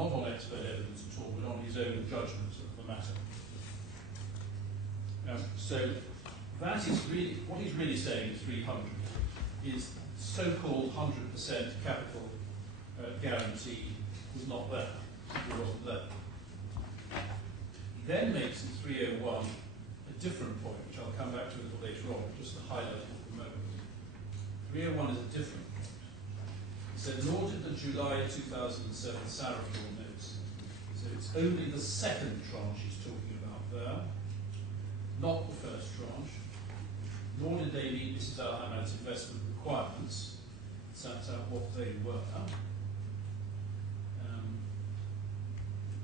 not on expert evidence at all, but on his own judgment of the matter. So that is really, what he's really saying is 300 is so-called 100% capital guarantee was not there. It wasn't there. He then makes in 301 a different point, which I'll come back to a little later on, just to highlight it at the moment. 301 is a different point. He said, nor did the July 2007 Sarasin notes. So it's only the second tranche he's talking about there, not the first tranche. Nor did they meet Mrs. Al-Hamad's investment requirements. Sets out what they were.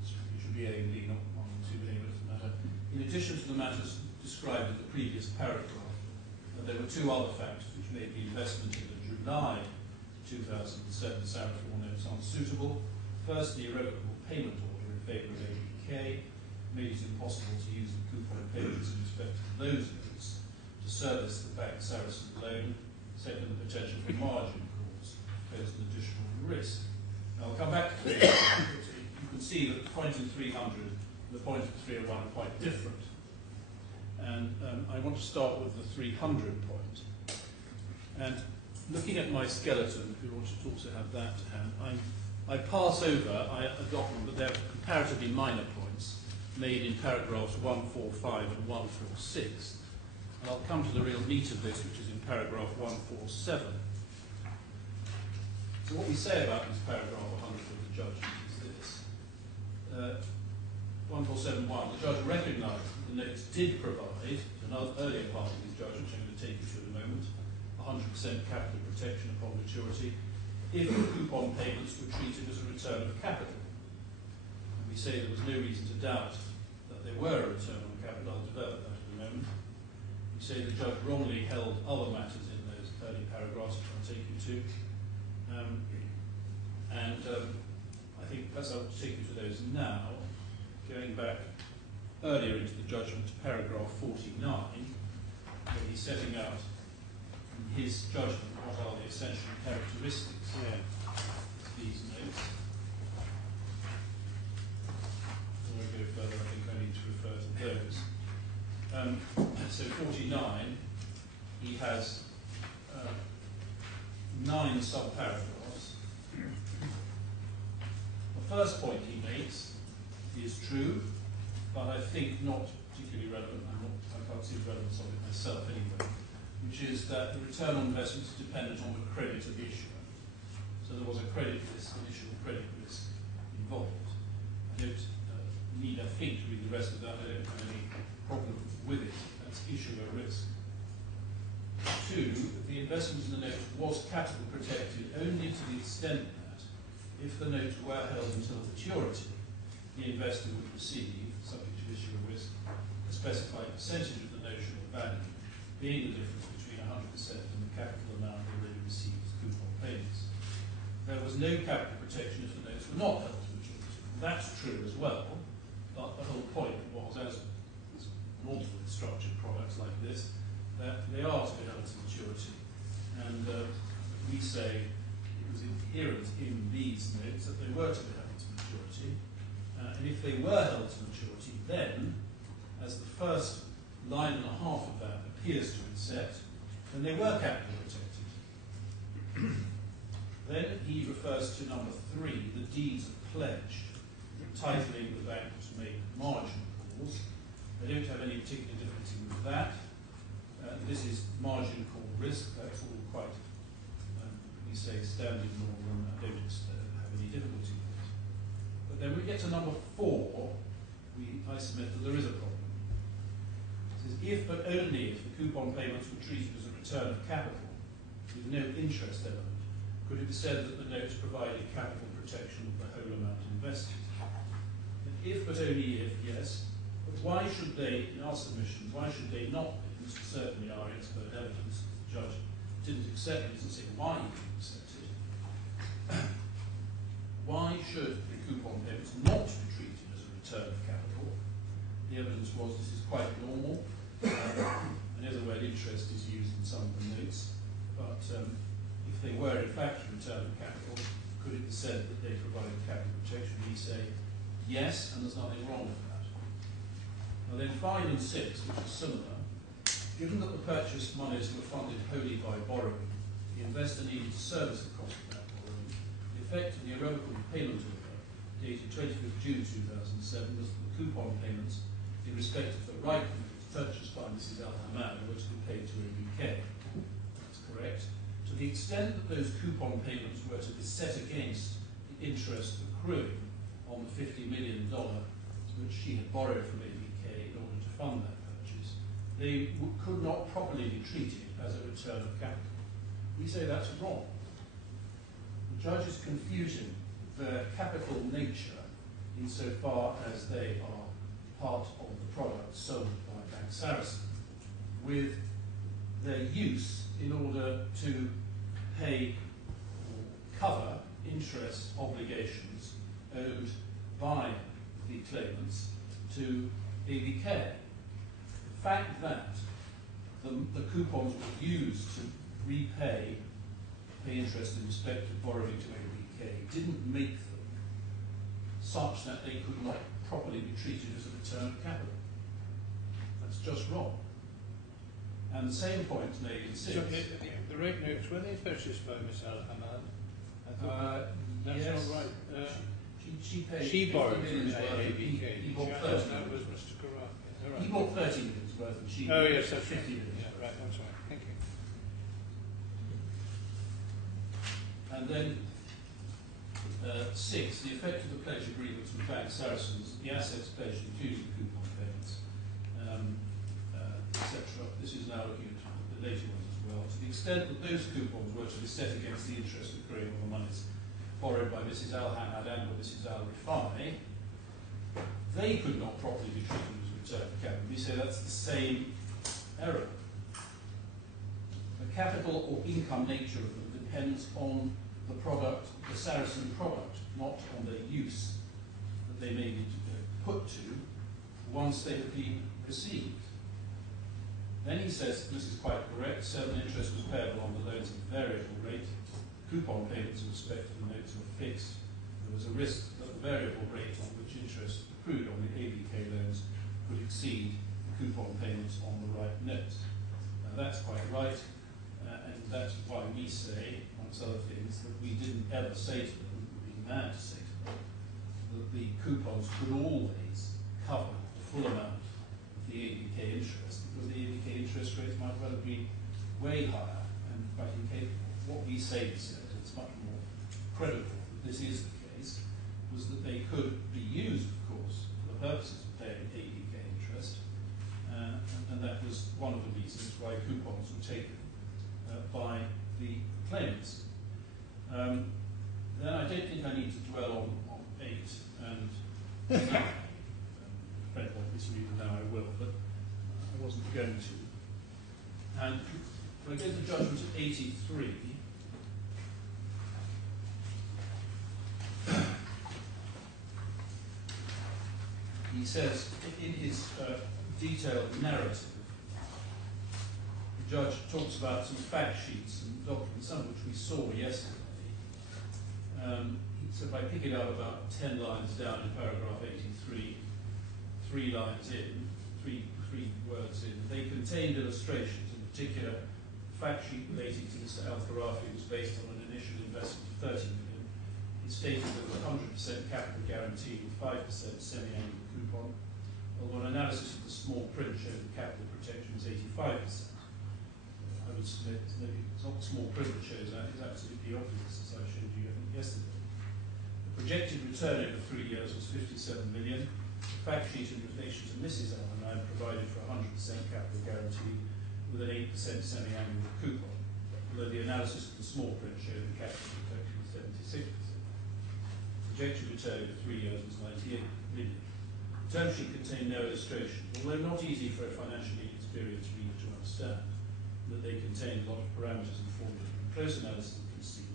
It should be A and D, not 1 and 2, but anyway, it doesn't matter. In addition to the matters described in the previous paragraph, there were 2 other factors which made the investment in the July 2007 Sarasin notes unsuitable. First, the irrevocable payment order in favour of ABK made it impossible to use the coupon payments in respect to those notes to service the bank's Sarasin loan. Second, the potential for margin calls posed an additional risk. Now, I'll come back to this. You can see that the point in 300 and the point in 301 are quite different. And I want to start with the 300 point. And looking at my skeleton, if you want to also have that to hand, I pass over, I adopt them, but they're comparatively minor points made in paragraphs 145 and 146. And I'll come to the real meat of this, which is in paragraph 147. So what we say about this paragraph 100 of the judgment is this. 1471, the judge recognised that the notes did provide, another earlier part of his judgment, which I'm going to take you to in a moment, 100% capital protection upon maturity, if the coupon payments were treated as a return of capital. And we say there was no reason to doubt that they were a return on capital. I'll develop that in a moment. We say the judge wrongly held other matters in those early paragraphs, which I'll take you to. I think perhaps I'll take you to those now, going back earlier into the judgment to paragraph 49, where he's setting out in his judgment what are the essential characteristics of these notes. Before I go further, I think I need to refer to those. So 49, he has 9 sub-paragraphs. The first point he makes is true, but I think not particularly relevant. I can't see the relevance of it myself anyway, which is that the return on investment is dependent on the credit of the issuer. So there was a credit risk, initial credit risk involved. I don't need, I think, to read the rest of that. I don't have any problem with it. That's issuer risk. 2, the investment in the note was capital protected only to the extent that, if the notes were held until maturity, the investor would receive, subject to issuer risk, a specified percentage of the notional value, being the difference between 100% and the capital amount already received as coupon payments. There was no capital protection if the notes were not held to maturity. That's true as well, but the whole point was, as normal with structured products like this, that they are to be held to maturity. And we say it was inherent in these notes that they were to be held to maturity. And if they were held to maturity, then, as the first line and a half of that appears to accept, then they were capital protected. Then he refers to number 3, the deeds of pledge, entitling the bank to make margin calls. I don't have any particular difficulty with that. This is margin call risk. That's all quite, we say, standard norm, and I don't have any difficulty with it. But then we get to number 4, I submit that there is a problem. It says, if but only if the coupon payments were treated as a return of capital, with no interest element, could it be said that the notes provided capital protection of the whole amount invested. And if but only if, yes, but why should they, in our submission, why should they not be? This is certainly our expert evidence. The judge didn't accept it, doesn't say why he didn't accept it. Why should the coupon payments not be treated as a return of capital? The evidence was this is quite normal. Another word, interest, is used in some of the notes, but if they were in fact a return of capital, could it be said that they provided capital protection? We say yes, and there's nothing wrong with that. Now then 5 and 6, which is similar, given that the purchase monies were funded wholly by borrowing, the investor needed to service the cost of that borrowing. The effect of the irrevocable payment order, dated 25th June 2007, was that the coupon payments in respect of the right purchased by Mrs. Hamad were to be paid to ABK. That's correct. To the extent that those coupon payments were to be set against the interest accruing on the $50 million which she had borrowed from ABK in order to fund that purchase, they could not properly be treated as a return of capital. We say that's wrong. The judge is confusing their capital nature insofar as they are part of the product sold by Bank Sarasin with their use in order to pay or cover interest obligations owed by the claimants to ABK. The fact that the coupons were used to repay pay interest in respect of borrowing to ABK didn't make them such that they could not properly be treated as a return of capital. That's just wrong. And the same point is made in 6. So the rate notes, were they purchased by Miss Hamad? That's yes. not right. She paid She borrowed million from worth. ABK. He bought 30 That was Mr. Khorafi. Right. He bought 30 million worth and she Oh yes, bought that's 50 right. million. Yeah, right, that's right. Thank you. And then 6, the effect of the pledge agreements with Bank Saracens, the assets pledged including coupon payments, etc. This is now looking at the later ones as well. To the extent that those coupons were to be set against the interest accruing on the monies borrowed by Mrs. Hamad and Mrs. Rifai, they could not properly be treated as return of capital. We say that's the same error. The capital or income nature of them depends on the product, the Saracen product, not on their use that they may be put to once they have been received. Then he says, this is quite correct, certain interest was payable on the loans at variable rate. Coupon payments in respect to the notes were fixed. There was a risk that the variable rate on which interest accrued on the ABK loans would exceed the coupon payments on the right notes. Now that's quite right, and that's why we say, amongst other things, that we didn't ever say to them, we would be mad to say to them, that the coupons could always cover the full amount of the ABK interest, because the ABK interest rates might well have been way higher and quite incapable. What we say is that it's much more credible that this is the case, was that they could be used, of course, for the purposes of paying ABK interest, and that was one of the reasons why coupons were taken by the claimants. Then I don't think I need to dwell on 8 and 9. Depending on this reason now I will, but I wasn't going to. And if I go to judgment at 83, he says in his detailed narrative, the judge talks about some fact sheets and documents, some of which we saw yesterday. So if I pick it up about 10 lines down in paragraph 83, 3 lines in, three words in, they contained illustrations. In particular, the fact sheet relating to Mr. Khorafi was based on an initial investment of 30 million. It stated there was 100% capital guarantee with 5% semi-annual coupon, although an analysis of the small print showed the capital protection was 85%. I would submit maybe it's not the small print that shows that, it's absolutely obvious, as I showed you I think yesterday. The projected return over 3 years was 57 million. The fact sheet in relation to Mrs. Hamad provided for 100% capital guarantee with an 8% semi-annual coupon, although the analysis of the small print showed the capital protection was 76%. Projected return over 3 years was 98 million. The term sheet contained no illustrations, although not easy for a financially experienced reader to understand, that they contained a lot of parameters and formulas. Close analysis can see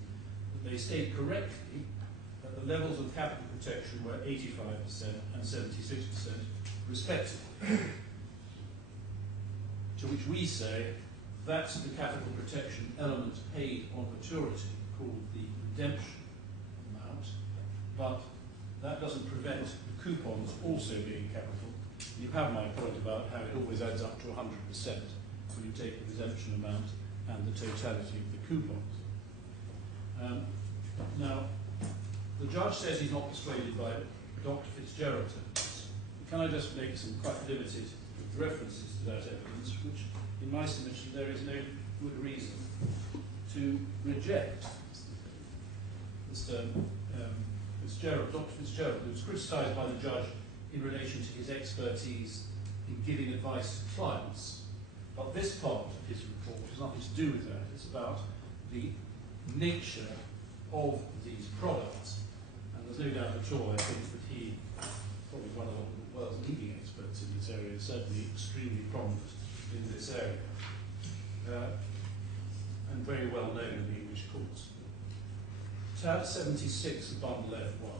that they state correctly that the levels of capital protection were 85% and 76% respectively. To which we say that's the capital protection element paid on maturity, called the redemption but that doesn't prevent the coupons also being capital. You have my point about how it always adds up to 100% when you take the redemption amount and the totality of the coupons. Now, the judge says he's not persuaded by Dr. Fitzgerald's evidence. Can I just make some quite limited references to that evidence, which, in my submission, there is no good reason to reject. Mr. Fitzgerald, Dr. Fitzgerald, who was criticised by the judge in relation to his expertise in giving advice to clients. But this part of his report has nothing to do with that. It's about the nature of these products. And there's no doubt at all, I think, that he, probably one of the world's leading experts in this area, is certainly extremely prominent in this area. And very well known in the English courts. Tab 76 of bundle F1.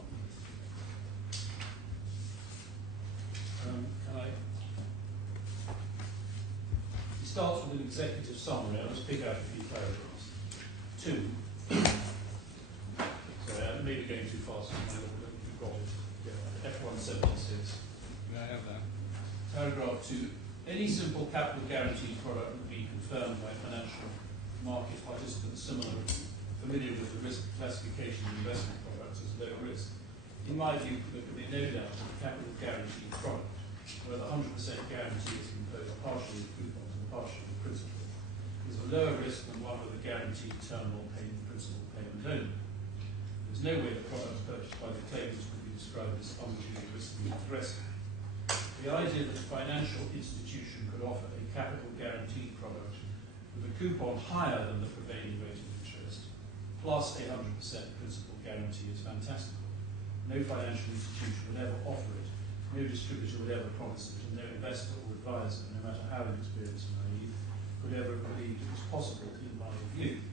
He starts with an executive summary. I'll just pick out a few paragraphs. 2. Sorry, I may be going too fast. You've got it. Yeah, F176. May I have that? Paragraph 2. Any simple capital guarantee product would be confirmed by financial market participants familiar with the risk classification of investment products as low risk. In my view, there can be no doubt that the capital guarantee product, where the 100% guarantee is imposed partially with coupons and partially with principal, is a lower risk than one with a guaranteed terminal payment principal payment only. There is no way the products purchased by the claimants could be described as unduly risky or aggressive. The idea that a financial institution could offer a capital guaranteed product with a coupon higher than the prevailing rate of interest, plus a 100% principal guarantee, is fantastical. No financial institution would ever offer it, no distributor would ever promise it, and no investor or advisor, no matter how inexperienced or naive, could ever have believed it was possible in my view.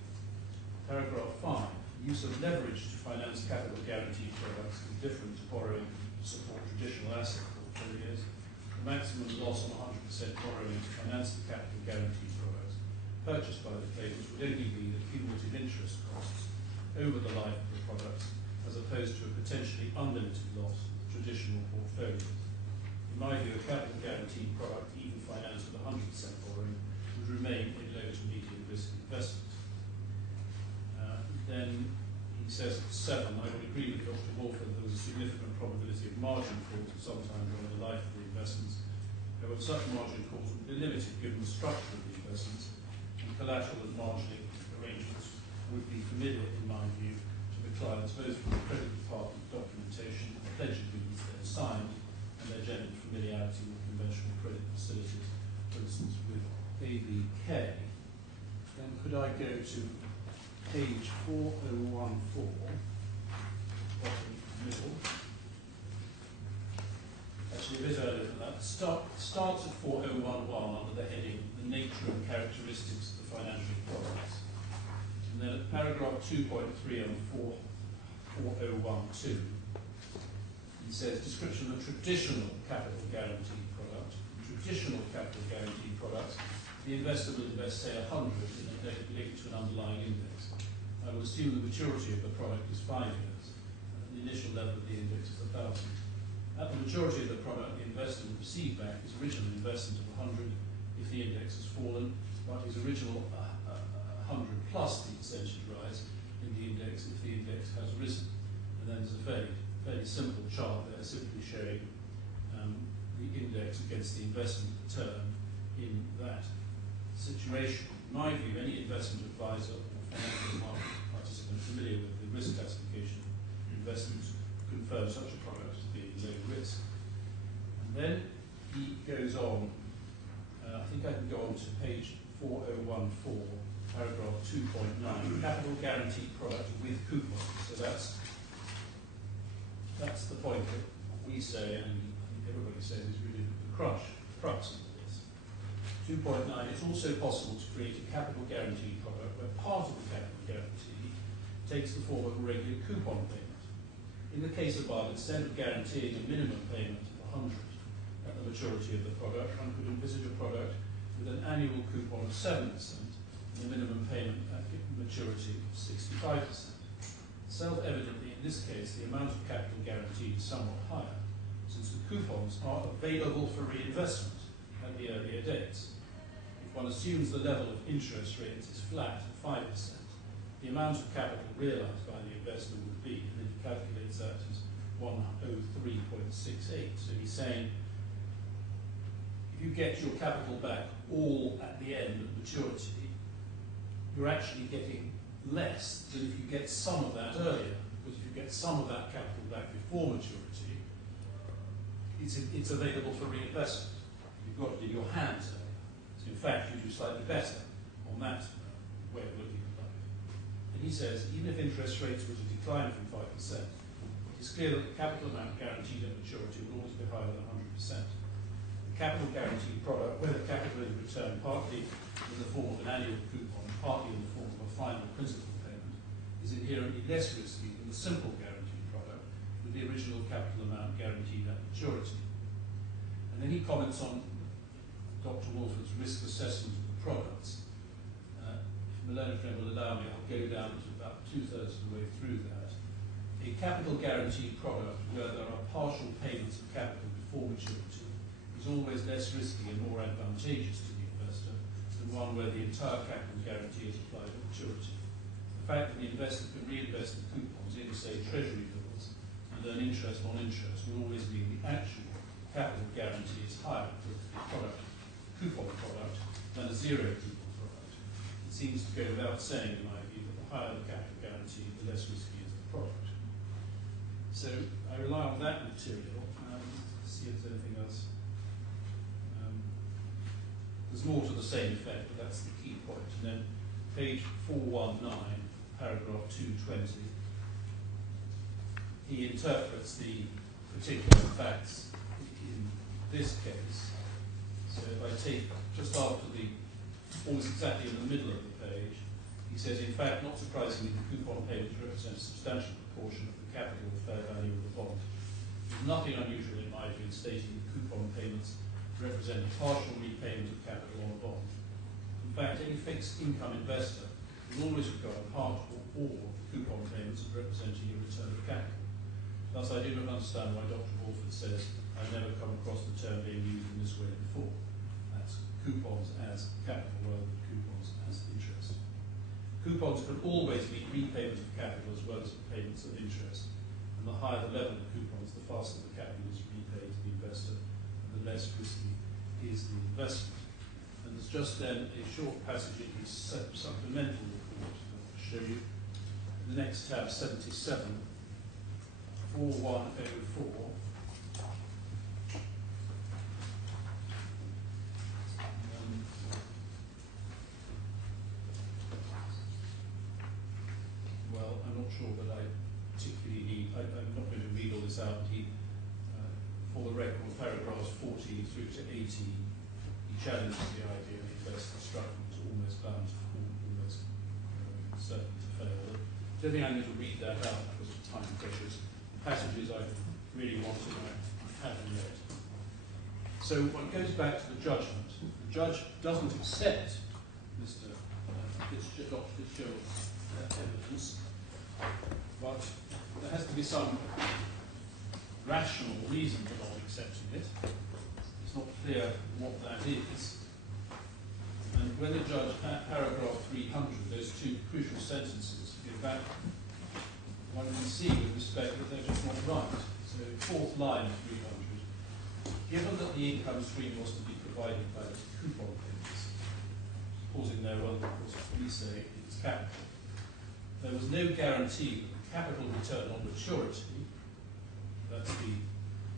Paragraph 5. Use of leverage to finance capital guaranteed products is different to borrowing to support traditional asset portfolios. The maximum loss on 100% borrowing to finance the capital guaranteed products purchased by the claimants would only be the cumulative interest costs over the life of the products, as opposed to a potentially unlimited loss of traditional portfolios. In my view, a capital guaranteed product, even financed with 100% borrowing, would remain a low to medium risk investment. Then he says at 7, I would agree with Dr. Walford there was a significant probability of margin calls at some time during the life of the investments. However, such margin calls would be limited given the structure of the investments, and collateral and margining arrangements would be familiar, in my view, to the clients, both from the credit department documentation, the pledge agreements they have signed, and their general familiarity with conventional credit facilities, for instance, with ABK. Then could I go to page 4014, bottom middle. Actually, a bit earlier than that. Starts at 4011 under the heading, the nature and characteristics of the financial products. And then at paragraph 2.3 on 4012, he says, description of a traditional capital guaranteed product. Traditional capital guaranteed products, the investor will invest, say, 100 in a linked to an underlying index. I will assume the maturity of the product is 5 years, and the initial level of the index is 1,000. At the maturity of the product, the investor will receive back his original investment of 100 if the index has fallen, but his original 100 plus the percentage rise in the index if the index has risen. And then there's a fairly simple chart there simply showing the index against the investment return in that situation. In my view, any investment advisor or financial market participant familiar with the risk classification of investments confirm such a product as being low risk. And then he goes on, I think I can go on to page 4014, paragraph 2.9, capital guaranteed product with coupons. So that's the point that we say, and I think everybody says is really the crux of this. 2.9, it's also possible to create a capital guaranteed product where part of the capital guarantee takes the form of a regular coupon payment. In the case of Abdel, instead of guaranteeing a minimum payment of 100 at the maturity of the product, one could envisage a product with an annual coupon of 7% and a minimum payment at maturity of 65%. Self-evidently, in this case, the amount of capital guaranteed is somewhat higher, since the coupons are available for reinvestment at the earlier dates. If one assumes the level of interest rates is flat at 5%, the amount of capital realised by the investor would be, and then he calculates that as 103.68. So he's saying, if you get your capital back all at the end of maturity, you're actually getting less than if you get some of that earlier. Because if you get some of that capital back before maturity, it's available for reinvestment. You've got it in your hands earlier. So in fact, you do slightly better on that way of looking at life. And he says, even if interest rates were to decline from 5%, it's clear that the capital amount guaranteed at maturity will always be higher than 100%. The capital guaranteed product, whether capital is returned partly in the form of an annual coupon, partly in the form of a final principal payment, is inherently less risky than the simple guaranteed product with the original capital amount guaranteed at maturity. And then he comments on Dr. Walford's risk assessment of the products. If the learned friend will allow me, I'll go down to about 2/3 of the way through that. A capital guaranteed product where there are partial payments of capital before maturity is always less risky and more advantageous to the investor than one where the entire capital guarantee is applied at maturity. The fact that the investor can reinvest the coupons in, say, treasury bills and earn interest on interest will always mean the actual capital guarantee is higher for the coupon product than a zero coupon product. It seems to go without saying, in my view, that the higher the capital guarantee, the less risky is the product. So I rely on that material to see if there's anything else. There's more to the same effect, but that's the key point. And then page 419, paragraph 220, he interprets the particular facts in this case. So if I take just after almost exactly in the middle of the page, he says, in fact, not surprisingly, the coupon payments represent a substantial proportion of the capital fair value of the bond. There's nothing unusual in my view in stating that coupon payments represent a partial repayment of capital on a bond. In fact, any fixed income investor will always regard part or all of the coupon payments as representing a return of capital. Thus, I do not understand why Dr. Walford says, I've never come across the term being used in this way before. That's coupons as capital rather than coupons as interest. Coupons can always mean repayment of capital as well as payments of interest. And the higher the level of coupons, the faster the capital is repaid to the investor, and the less risky is the investment. And there's just then a short passage in his supplemental report I'll show you. The next tab, 77, 4104. Well, I'm not sure that I particularly need, I'm not going to read all this out, but for the record, paragraphs 14 through to 18, he challenges the idea that the investor structure was almost bound to fall, almost certain to fail. I don't think I need to read that out because of time pressures. The passages I really wanted, I haven't read. So one goes back to the judgment. The judge doesn't accept Dr. Fitzgerald's evidence, but there has to be some rational reason for not accepting it. It's not clear what that is. And when the judge, at paragraph 300, those two crucial sentences, in fact, one can see with respect that they're just not right. So, fourth line of 300, given that the income stream was to be provided by the coupon payments, pausing there, well, of course, we say it's capital. There was no guarantee that the capital return on maturity, that's the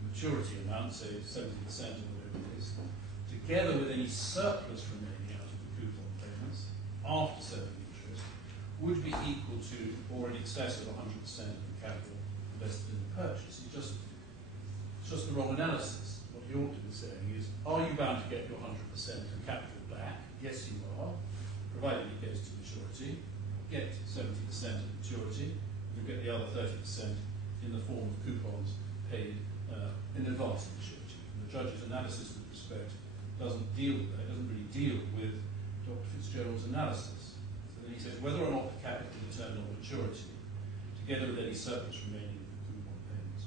maturity amount, so 70% or whatever it is, together with any surplus remaining out of the coupon payments after serving interest, would be equal to or in excess of 100% of the capital invested in the purchase. It's just the wrong analysis. What you ought to be saying is, are you bound to get your 100% of capital back? Yes, you are, provided it goes to maturity. Get 70% at maturity, and you get the other 30% in the form of coupons paid in advance of maturity. And the judge's analysis with respect doesn't deal with that. It doesn't really deal with Dr. Fitzgerald's analysis. So then he says whether or not the capital returned on maturity, together with any surplus remaining in coupon payments,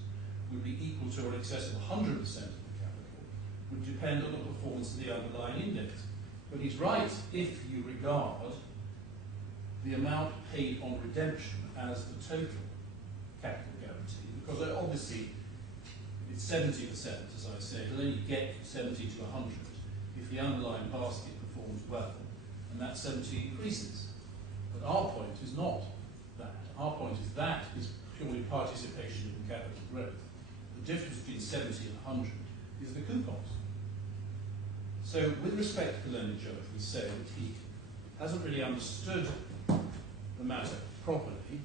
would be equal to or in excess of 100% of the capital, would depend on the performance of the underlying index. But he's right if you regard the amount paid on redemption as the total capital guarantee, because obviously it's 70%, as I say, it'll only get 70 to 100 if the underlying basket performs well, and that 70 increases. But our point is not that. Our point is that is purely participation in capital growth. The difference between 70 and 100 is the coupons. So with respect to the learned judge, we say that he hasn't really understood the matter properly,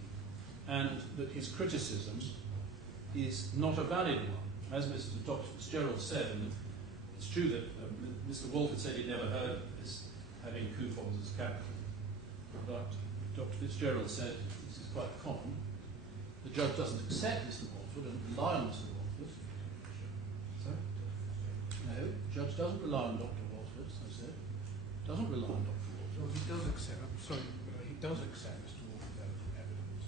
and that his criticism is not a valid one. As Dr. Fitzgerald said, and it's true that Mr. Walford said he'd never heard of this, having coupons as capital. But Dr. Fitzgerald said this is quite common. The judge doesn't accept Mr. Walford and rely on Mr. Walford. Sorry? No, the judge doesn't rely on Dr. Walford, as I said. Doesn't rely on Dr. Walford. Well, he does accept, I'm sorry, but he does accept Mr. Walford's evidence.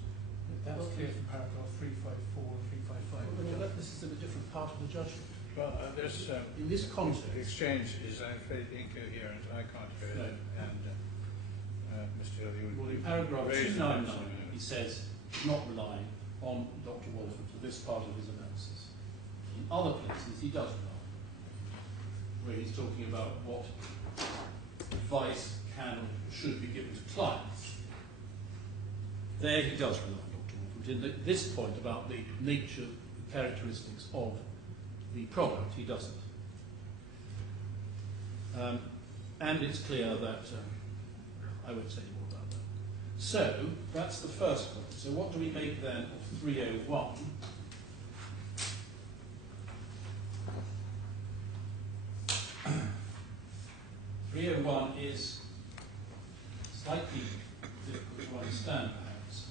That's clear from paragraph 354 and 355. Well, this is a different part of the judgment. Well, in this context, the exchange is very incoherent. I can't hear it. And Mr. Elliot. Well, in paragraph 299, he says not relying on Dr. Walford for this part of his analysis. In other places, he does rely, where he's talking about what advice can or should be given to clients. There he does rely on Dr. Walford. In this point about the nature, the characteristics of the product, he doesn't. And it's clear that I won't say more about that. So that's the first point. So what do we make then of 301? Is slightly difficult to understand, perhaps.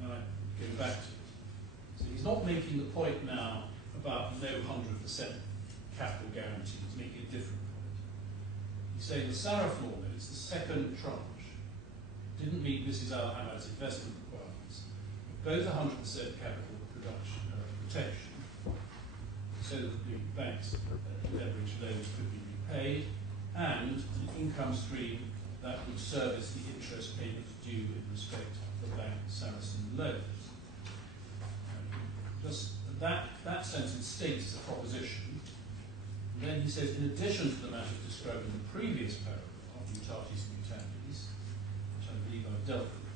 But, go back to it. So he's not making the point now about no 100% capital guarantee. He's making a different point. He's saying the Saraf law notes, the second tranche, didn't meet Mrs. Al-Hamad's investment requirements. Both 100% capital protection, so that the bank's leverage loans could be repaid, and an income stream that would service the interest payments due in respect of the bank Sarasin loans. Just that sentence states a proposition. And then he says, in addition to the matters described in the previous paragraph, mutatis mutandis, which I believe I've dealt with,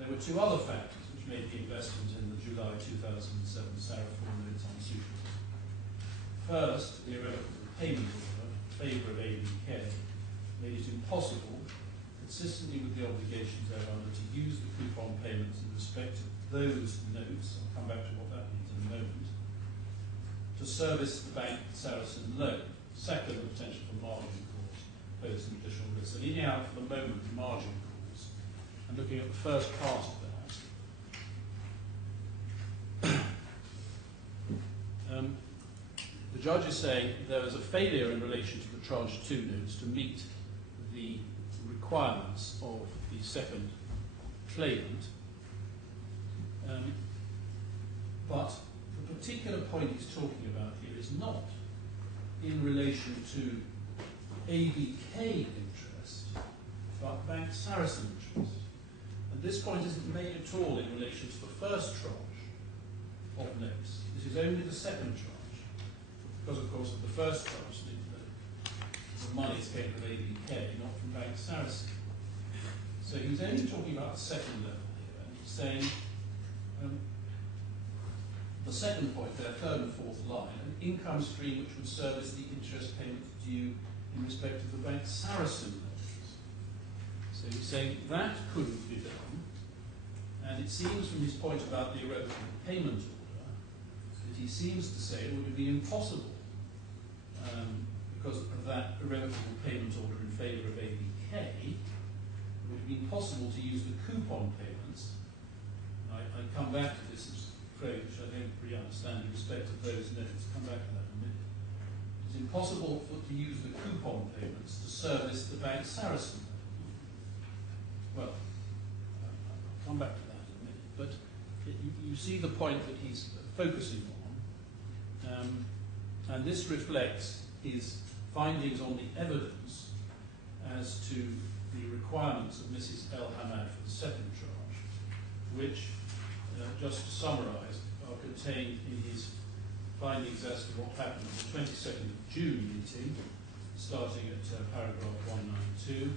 there were two other factors which made the investment in the July 2007 Saraf law notes unsuitable. First, the irrevocable payment order in favour of ABK made it impossible, consistently with the obligations thereunder, to use the coupon payments in respect of those notes, I'll come back to what that means in a moment, to service the bank Sarasin loan. Second, the potential for margin calls posed an additional risk. So leaving out for the moment margin calls and looking at the first part of that, the judge is saying there was a failure in relation to the tranche 2 notes to meet the requirements of the second claimant. But the particular point he's talking about here is not in relation to ABK interest, but Bank Sarasin interest. And this point isn't made at all in relation to the first tranche of notes. This is only the second tranche. Because, of course, of the first tranche, the money is came from ABK, not from Bank Sarasin. So he's only talking about the second level here, and he's saying the second point there, third and fourth line, an income stream which would service the interest payments due in respect of the Bank Sarasin loans. So he's saying that couldn't be done, and it seems from his point about the irrevocable payment order that he seems to say it would be impossible because of that irrevocable payment order in favour of ABK. It would be impossible to use the coupon payments. I come back to this phrase, which I don't really understand in respect of those notes. Come back to that in a minute. It's impossible to use the coupon payments to service the Bank Sarasin. Well, I'll come back to that in a minute. But you see the point that he's focusing on, and this reflects his findings on the evidence as to the requirements of Mrs. El Hamad for the second charge, which, just to summarise, are contained in his findings as to what happened at the 22nd of June meeting, starting at paragraph 192,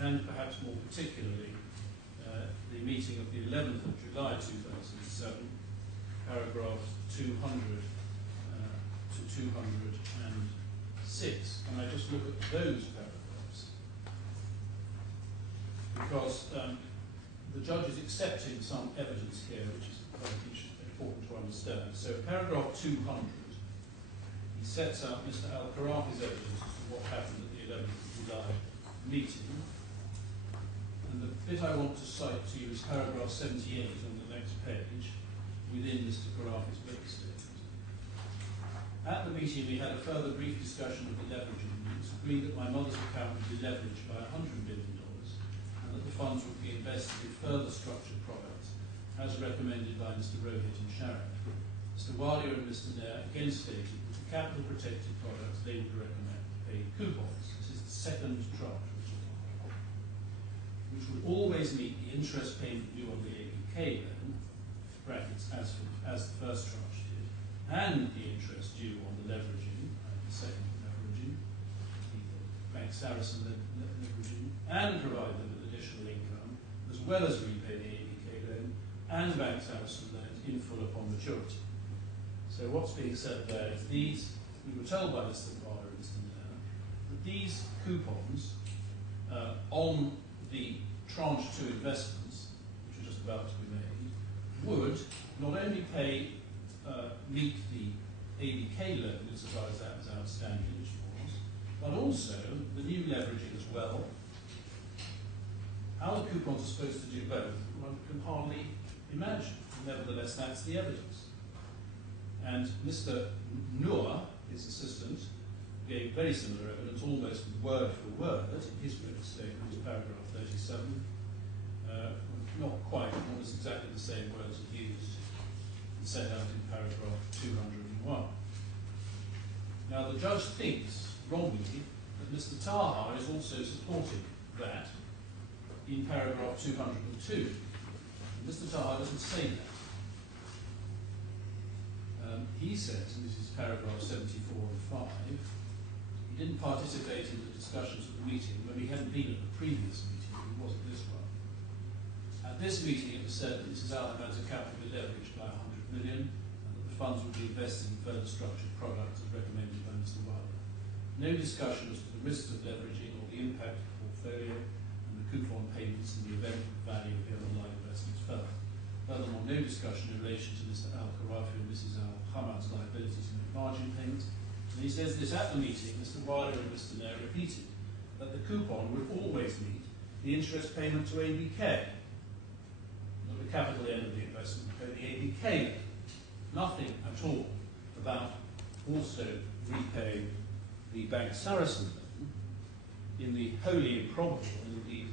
and perhaps more particularly, the meeting of the 11th of July 2007, paragraphs 200 to 206. And I just look at those paragraphs, because the judge is accepting some evidence here, which is quite important to understand. So paragraph 200, he sets out Mr. Al-Khorafi's evidence as to what happened at the 11th of July meeting. And the bit I want to cite to you is paragraph 78 on the next page, within Mr. Khorafi's witness statement. At the meeting, we had a further brief discussion of the leveraging. It was agreed that my mother's account would be leveraged by $100 million, and that the funds would be invested in further structured products, as recommended by Mr. Rafed and Sharif. Mr. Alia and Mr. Nair again stated that the capital protected products they would recommend pay coupons. This is the second tranche, which would always meet the interest payment due on the APK loan, brackets as the first tranche did, and the interest due on the leveraging, the second leveraging, the Bank Sarasin leveraging, and provide them with additional income, as well as repay the APK loan and Bank Sarasin loans in full upon maturity. So what's being said there is these, we were told by Mr. Alia and Mr. Nair, that these coupons on the tranche 2 investments, which are just about to be made, would not only meet the ABK loan insofar as that was outstanding, which it was, but also the new leveraging as well. How the coupons are supposed to do both, one can hardly imagine. Nevertheless, that's the evidence. And Mr. Noor, his assistant, gave very similar evidence, almost word for word, in his witness statement, paragraph 37. Not quite, almost exactly the same words are used and set out in paragraph 201. Now, the judge thinks, wrongly, that Mr. Taha is also supporting that in paragraph 202. Mr. Taha doesn't say that. He says, and this is paragraph 74 and 5, he didn't participate in the discussions at the meeting when he hadn't been at the previous meeting, he wasn't this one. At this meeting, it was said that Mrs. Al-Hamad's account would be leveraged by $100 million, and that the funds would be invested in further structured products as recommended by Mr. Wilder. No discussion as to the risks of leveraging or the impact of the portfolio and the coupon payments in the event that the value of the underlying investments fell. Furthermore, no discussion in relation to Mr. Al-Khorafi and Mrs. Al-Hamad's liabilities and margin payments. And he says this at the meeting, Mr. Wilder and Mr. Nair repeated that the coupon would always meet the interest payment to ABK, not the capital end of the investment, but the ABK. Nothing at all about also repaying the Bank Sarasin loan in the wholly improbable and indeed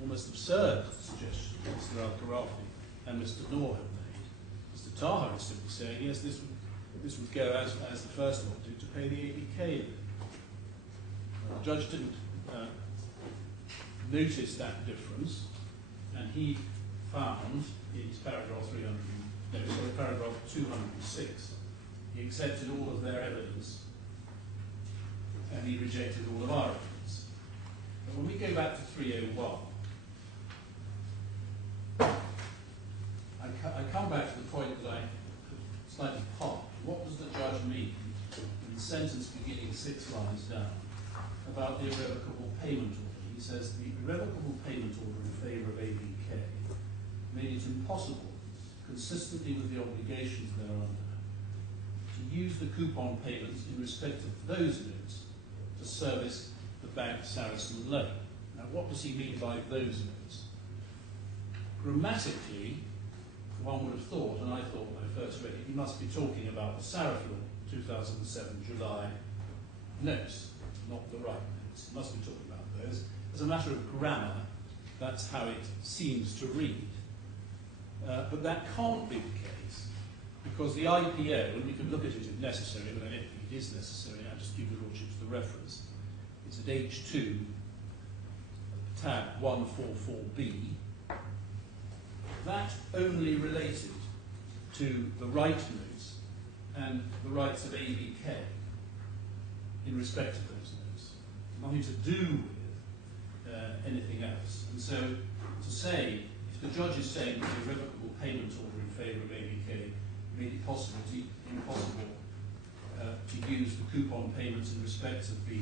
almost absurd suggestion that Mr. Al-Khorafi and Mr. Noor have made. Mr. Taha is simply saying, yes, this would go as the first one to pay the ABK. The judge didn't notice that difference, and he found in his paragraph 206, he accepted all of their evidence and he rejected all of our evidence. But when we go back to 301, I come back to the point that I slightly parked. What does the judge mean in the sentence beginning 6 lines down about the irrevocable payment order? He says the irrevocable payment order in favour of ABK made it impossible, consistently with the obligations thereunder, to use the coupon payments in respect of those notes to service the Bank Sarasin loan. Now, what does he mean by those notes? Grammatically, one would have thought, and I thought when I first read it, he must be talking about the Sarasin 2007 July notes, not the right notes. He must be talking about those. As a matter of grammar, that's how it seems to read. But that can't be the case, because the IPO, and you can look at it if necessary, but I don't think it is necessary, I'll just give your lordships the reference. It's at H2, tab 144B. That only related to the right notes and the rights of ABK in respect of those notes. Nothing to do with anything else. And so to say, if the judge is saying that the irrevocable payment order in favour of ABK made it impossible to use the coupon payments in respect of the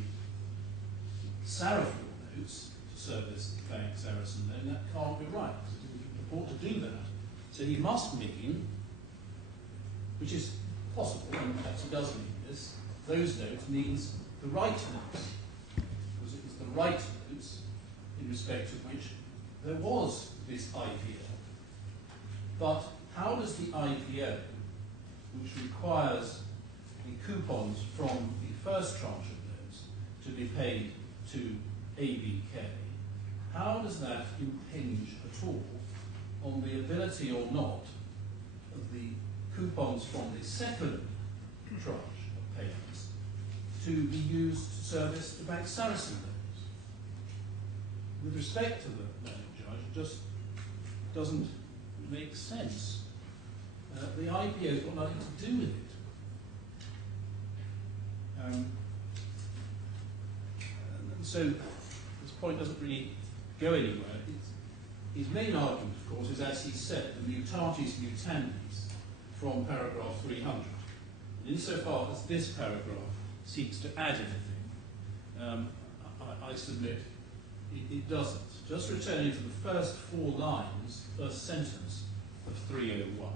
Sarafield notes to service the bank Sarasin, then that can't be right. It didn't purport to do that. So he must mean, which is possible, and perhaps he does mean this, those notes means the right notes, because it was the right notes in respect of which there was this IPO. But how does the IPO, which requires the coupons from the first tranche of notes to be paid to ABK, how does that impinge at all on the ability or not of the coupons from the second tranche of payments to be used to service the bank Sarasin loans? With respect to the learned judge, it just doesn't make sense. The IPO has got nothing to do with it. And so this point doesn't really go anywhere. His main argument, of course, is, as he said, the mutatis mutandis from paragraph 300. And insofar as this paragraph seeks to add anything, I submit it doesn't. Just returning to the first 4 lines, first sentence of 301,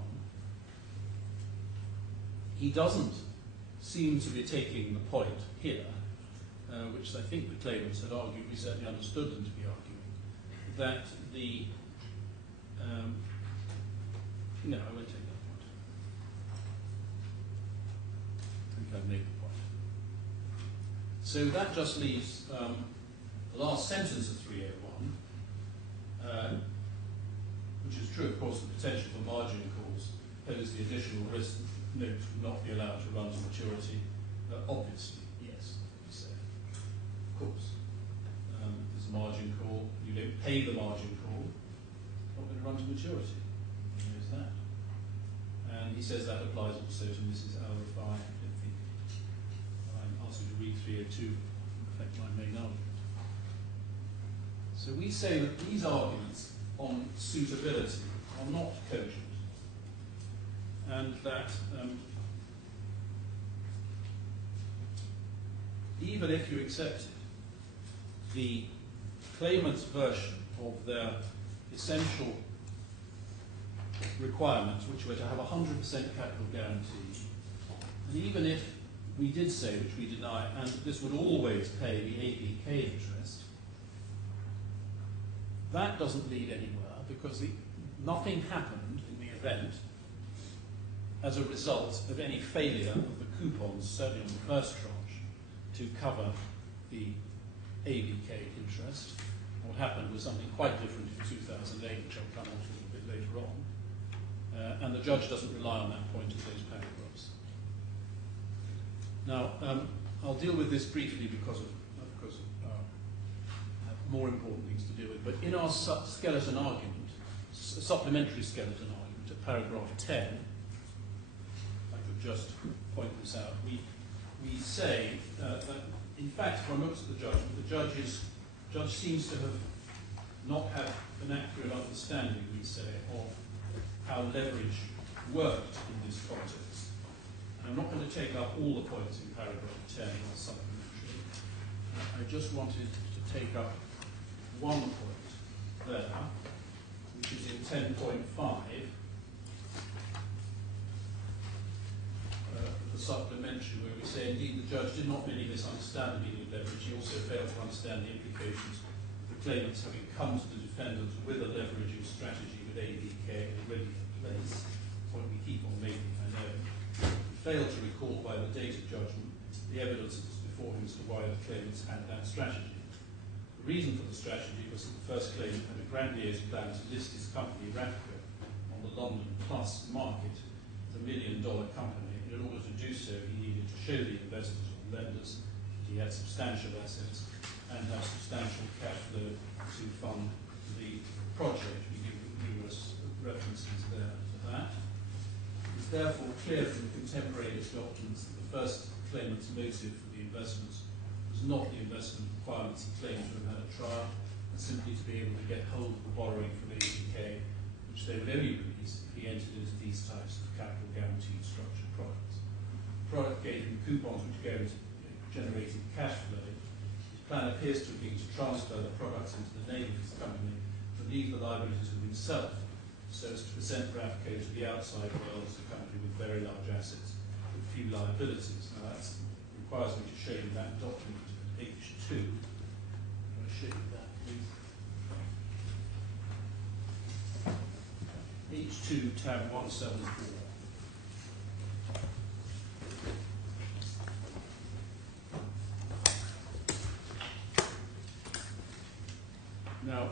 he doesn't seem to be taking the point here, which I think the claimants had argued, we certainly understood them to be arguing, that the no, I won't take that point. I think I've made the point. So that just leaves the last sentence of 301, which is true, of course, the potential for margin calls pose the additional risk that the note would not be allowed to run to maturity. Obviously, yes, we say. Of course. There's a margin call, you don't pay the margin call, it's not going to run to maturity. There's that. And he says that applies also to Mrs. Rifai. I don't think I'm asking to read 302 reflect my main argument. So we say that these arguments on suitability are not cogent, and that even if you accepted the claimant's version of their essential requirements, which were to have 100% capital guarantee, and even if we did say, which we deny, and this would always pay the ABK interest, that doesn't lead anywhere, because nothing happened in the event as a result of any failure of the coupons, certainly on the first tranche, to cover the ABK interest. What happened was something quite different in 2008, which I'll come on to a little bit later on. And the judge doesn't rely on that point of those paragraphs. Now, I'll deal with this briefly because of more important things to deal with. But in our skeleton argument, supplementary skeleton argument at paragraph 10, I could just point this out, we say that, in fact, if one looks at the judgment, the judge seems to have not had an accurate understanding, we say, of how leverage worked in this context. And I'm not going to take up all the points in paragraph 10 or supplementary. I just wanted to take up one point there, which is in 10.5, the supplementary, where we say, indeed, the judge did not merely misunderstand the meaning of leverage, he also failed to understand the implications of the claimants having come to the defendant with a leveraging strategy with ABK already in place. Point we keep on making, I know. He failed to recall by the date of judgment the evidence that was before him as to why the claimants had that strategy. The reason for the strategy was that the first claimant had a grandiose plan to list his company, Rafed, on the London Plus market as a $1 million company. And in order to do so, he needed to show the investors or lenders that he had substantial assets and have substantial cash flow to fund the project. We give numerous references there to that. It's therefore clear from the contemporaneous documents that the first claimant's motive for the investments was not the investment requirements he claimed to have had at trial, but simply to be able to get hold of the borrowing from ABK, which they would only release if he entered into these types of capital guaranteed structured products. The product gave him coupons which generated cash flow. His plan appears to have been to transfer the products into the name of his company, but leave the liabilities of himself, so as to present Rafco to the outside world as a company with very large assets, with few liabilities. Now that requires me to show you that document at H2. Can I show you that, please? H2 tab 174. Now,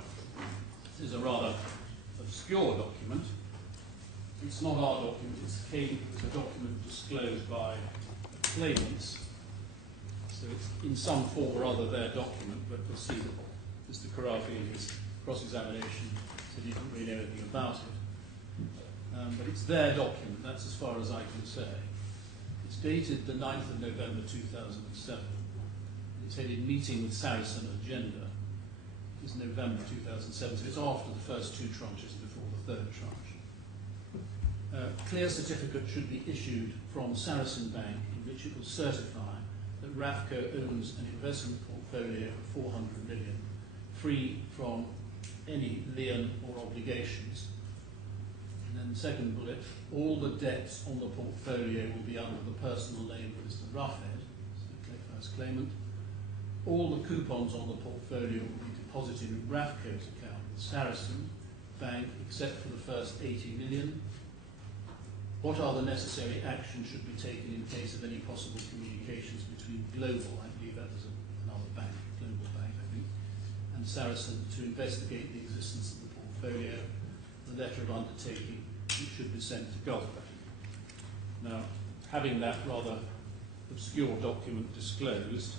this is a rather obscure document. It's not our document, it's a document disclosed by claimants. So it's in some form or other their document, but we'll see that Mr. Khorafi in his cross-examination said he didn't really know anything about it. But it's their document, that's as far as I can say. It's dated the 9th of November 2007. It's headed Meeting with Saracen Agenda. It's November 2007, so it's after the first two tranches before the third tranche. Clear certificate should be issued from Saracen Bank in which it will certify that Rafco owns an investment portfolio of 400 million, free from any lien or obligations. And then the second bullet, all the debts on the portfolio will be under the personal name of Mr. Rafed, the first claimant. All the coupons on the portfolio will be deposited in Rafco's account with Saracen Bank, except for the first 80 million. What are the necessary actions should be taken in case of any possible communications between Global, I believe that was another bank, Global Bank, I think, and Saracen to investigate the existence of the portfolio, the letter of undertaking, which should be sent to Gulfbank. Now, having that rather obscure document disclosed,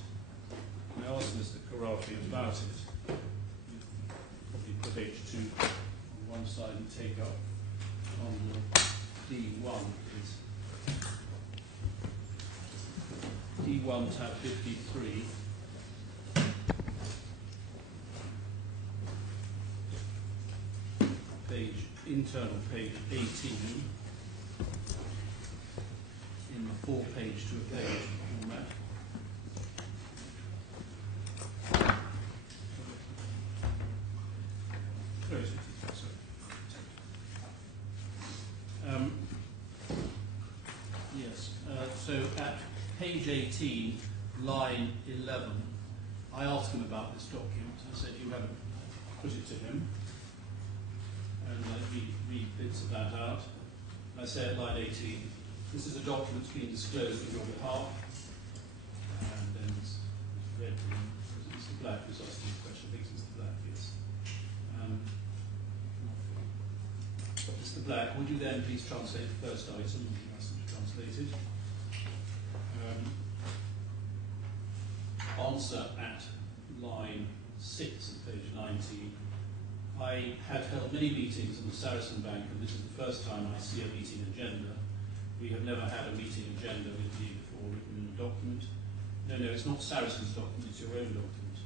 I asked Mr. Khorafi about it. Probably put H2 on one side and take up on the D1, please. D1 tab 53. Internal page 18 in the 4-page to a page format. So at page 18, line 11, I asked him about this document. I said, you haven't put it to him. And he read bits of that out. And I say at line 18, this is a document that's been disclosed on your behalf. And then it's read to him. Mr. Black was asking the question. I think it's Mr. Black, yes. Mr. Black, would you then please translate the first item? He asked him to translate it. Answer at line 6 of page 19. I had held many meetings in the Saracen Bank, and this is the first time I see a meeting agenda. We have never had a meeting agenda with you before written in a document. No, it's not Saracen's document, it's your own document.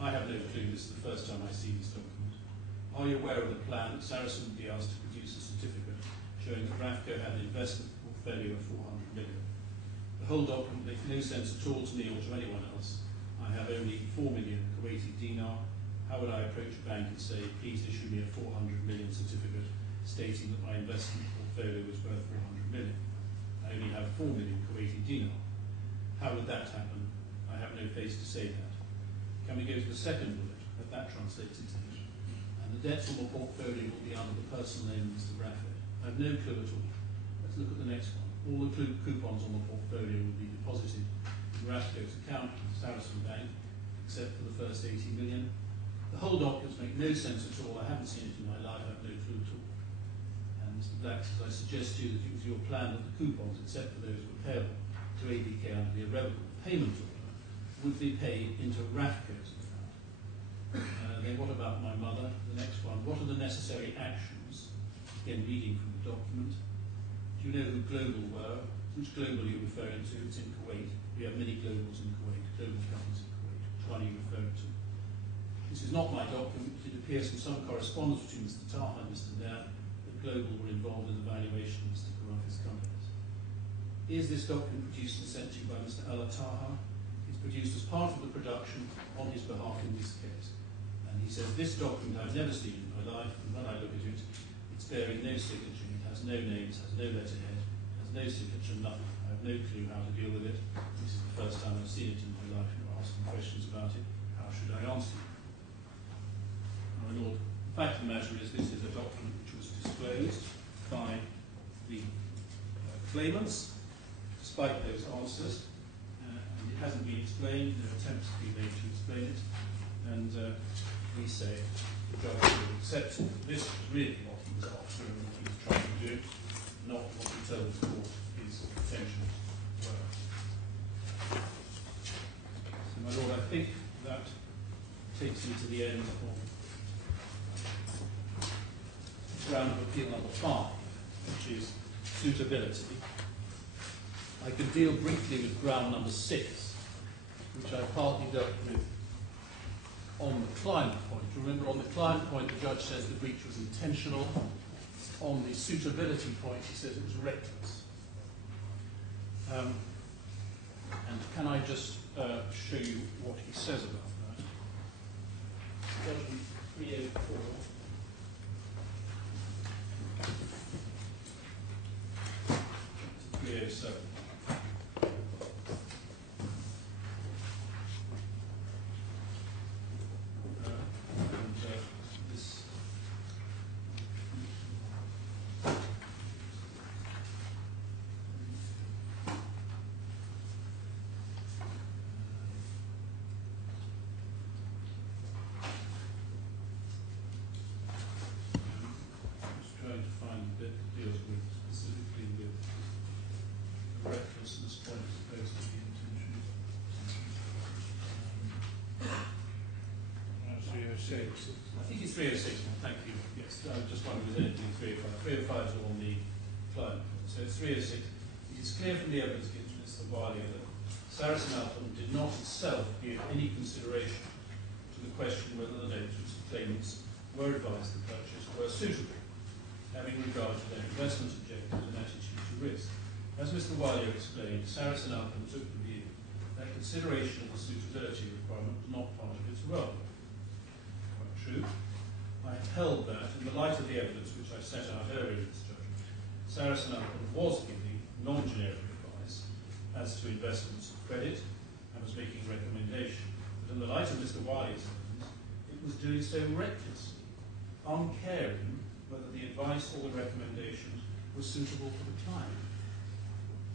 I have no clue, this is the first time I see this document. Are you aware of the plan that Saracen would be asked to produce a certificate showing that Rafco had an investment portfolio of 400 million? The whole document makes no sense at all to me or to anyone else. I have only 4 million Kuwaiti dinar. How would I approach a bank and say, please issue me a 400 million certificate stating that my investment portfolio was worth 400 million? I only have 4 million Kuwaiti dinar. How would that happen? I have no face to say that. Can we go to the second bullet? Have that translated to me. And the debts on the portfolio will be under the personal name of Mr. Rafed. I have no clue at all. Let's look at the next one. All the coupons on the portfolio will be deposited in Rafco's account with Saracen Bank, except for the first 80 million. The whole documents make no sense at all. I haven't seen it in my life. I have no clue at all. And Mr. Blacks, as I suggest to you that it was your plan that the coupons, except for those who were payable to ABK under the irrevocable payment order, would be paid into a Rafed's account. Then what about my mother? The next one. What are the necessary actions? Again, reading from the document. Do you know who Global were? Which Global are you referring to? It's in Kuwait. We have many Globals in Kuwait, global companies in Kuwait. Which one are you referring to? This is not my document. It appears from some correspondence between Mr. Taha and Mr. Nair that Global were involved in the valuation of Mr. Khorafi's companies. Is this document produced and sent to you by Mr. Ala Taha? It's produced as part of the production on his behalf in this case. And he says, this document I've never seen in my life, and when I look at it, it's bearing no signature, it has no names, has no letterhead, has no signature, nothing. I have no clue how to deal with it. This is the first time I've seen it in my life. You're asking questions about it. How should I answer you? My Lord, the fact of the matter is this is a document which was disclosed by the claimants, despite those answers, and it hasn't been explained. No attempts have been made to explain it, and we say the judge should accept that this was really what he was after and what he was trying to do, not what he told the court his intentions were. So, my Lord, I think that takes me to the end of ground of appeal number 5, which is suitability. I could deal briefly with ground number 6, which I partly dealt with on the client point. Remember, on the client point, the judge says the breach was intentional. On the suitability point, he says it was reckless. And can I just show you what he says about that? Judgment 304. So, this just trying to find a bit that deals with specifically with recklessness point as opposed to the intention. 306. I think it's 306, thank you. Yes, I just wondered if there's anything in 305. 305 is all on the client. So it's 306. It is clear from the evidence given to Mr. Alia that Sarasin-Alpen did not itself give any consideration to the question whether the names which the claimants were advised to purchase were suitable, having regard to their investment objectives and attitude to risk. As Mr. Alia explained, Sarasin-Alpen took the view that consideration of the suitability requirement was not part of its role. Quite true. I held that, in the light of the evidence which I set out earlier in this judgment, Sarasin-Alpen was giving non-generic advice as to investments of credit and was making recommendations. But in the light of Mr. Alia's evidence, it was doing so recklessly, uncaring whether the advice or the recommendations were suitable for the client.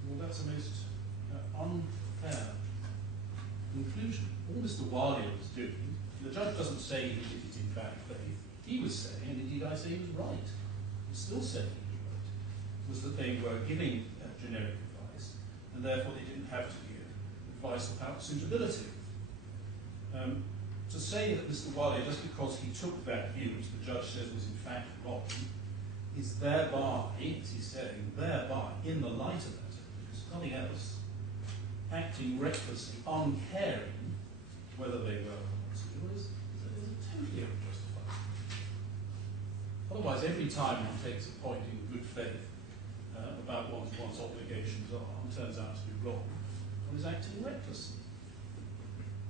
Well, that's a most unfair conclusion. All Mr. Alia was doing, the judge doesn't say he did it in bad faith, he was saying, and indeed I say he was right, he's still saying he was right, was that they were giving generic advice, and therefore they didn't have to give advice about suitability. To say that Mr. Alia, just because he took that view, which the judge says was in fact wrong, is thereby, as he's saying, thereby, in the light of that, because nothing else, acting recklessly, uncaring whether they were suitable, is totally unjustified. Otherwise, every time one takes a point in good faith about what one's obligations are and turns out to be wrong, one is acting recklessly.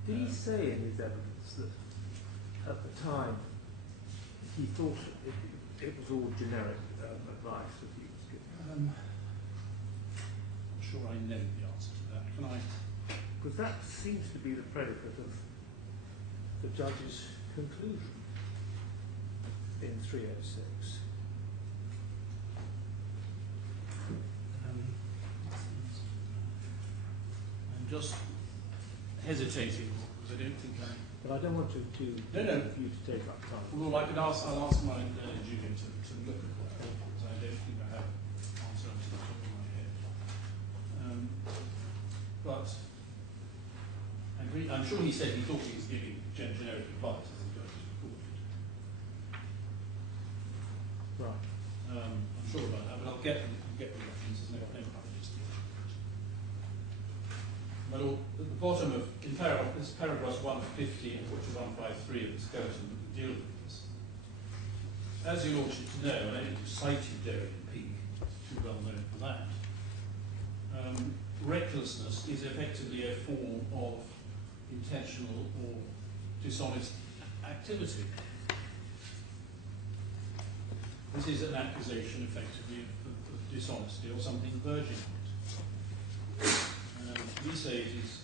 Did he say in his evidence that at the time he thought it was all generic advice that he was giving? I'm sure I know the answer to that. Can I? Because that seems to be the predicate of the judge's conclusion in 306. I'm just hesitating because I don't think I. But I don't want you to No. for you to take up time. Well, I'll ask my adjudicator to look at that because I don't think I'm sure he said he thought he was giving generic advice, as the judge recorded. Right. I'm sure about that, but I'll get the references. No apologies. My Lord, at the bottom of this paragraphs 150 and 153 of the skeleton that deal with this. As your Lordship know, and I didn't cite you Derry and Peak, too well known for that. Recklessness is effectively a form of intentional or dishonest activity. This is an accusation, effectively, of dishonesty or something verging on it. We say it is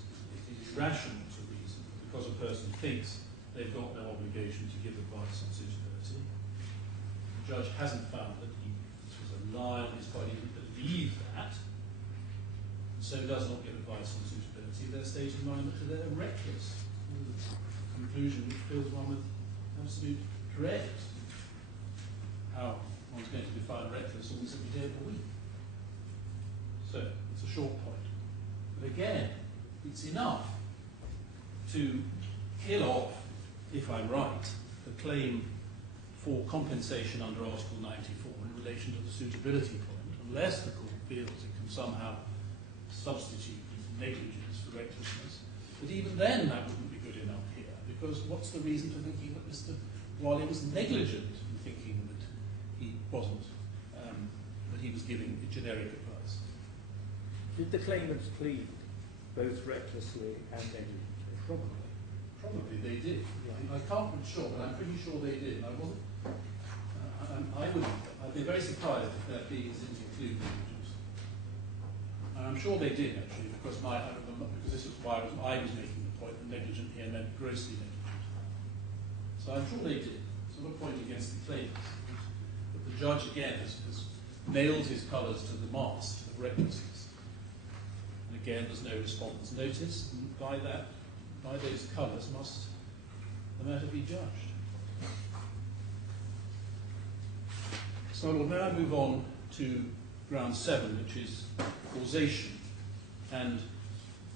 rational to reason because a person thinks they've got no obligation to give advice on suitability. The judge hasn't found that this was a lie on his part, he didn't believe that, so does not give advice on suitability. Their state of mind that they're reckless. A conclusion which fills one with absolute dread. How one's going to define reckless almost every day of the week. So, it's a short point. But again, it's enough to kill off, if I'm right, the claim for compensation under Article 94 in relation to the suitability point, unless the court feels it can somehow substitute negligence for recklessness. But even then, that wouldn't be good enough here, because what's the reason for thinking that Mr. Wally was negligent in thinking that he wasn't, that he was giving generic advice? Did the claimants plead both recklessly and negligently? Probably they did. I can't be sure, but I'm pretty sure they did. I wasn't. I'd be very surprised if their pleas didn't include negligence. And I'm sure they did actually, because this is why I was making the point that negligent here meant grossly negligent. So I'm sure they did. It's not a point against the claimants. But the judge again has nailed his colours to the mast of recklessness. And again, there's no respondent's notice, and by those colours must the matter be judged. So I will now move on to ground 7, which is causation, and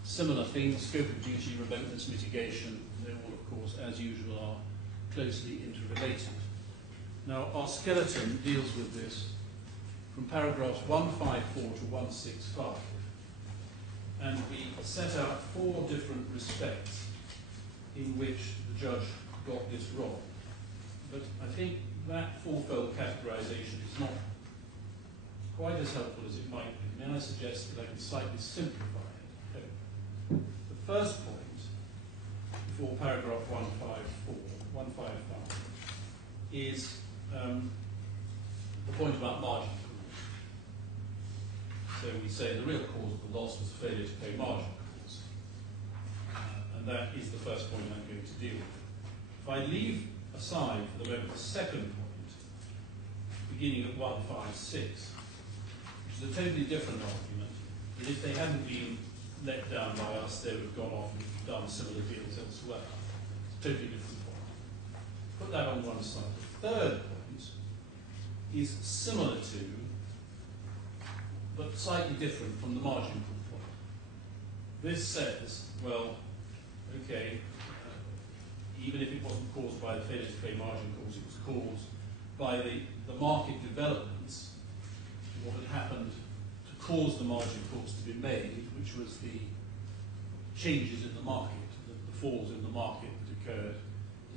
similar things, scope of duty, remoteness, mitigation, they all, of course, as usual, are closely interrelated. Now, our skeleton deals with this from paragraphs 154 to 165, and we set out 4 different respects in which the judge got this wrong. But I think that fourfold categorization is not quite as helpful as it might be. May I suggest that I can slightly simplify it? Okay. The first point, before paragraph 155, is the point about margin calls. So we say the real cause of the loss was failure to pay margin calls. And that is the first point I'm going to deal with. If I leave aside for the moment the second point, beginning at 156, which is a totally different argument, that if they hadn't been let down by us, they would have gone off and done similar deals elsewhere. It's a totally different point. Put that on one side. The third point is similar to, but slightly different from the margin call point. This says, well, okay, even if it wasn't caused by the failure to pay margin calls, it was caused by the market developments, what had happened to cause the margin calls to be made, which was the changes in the market, the falls in the market that occurred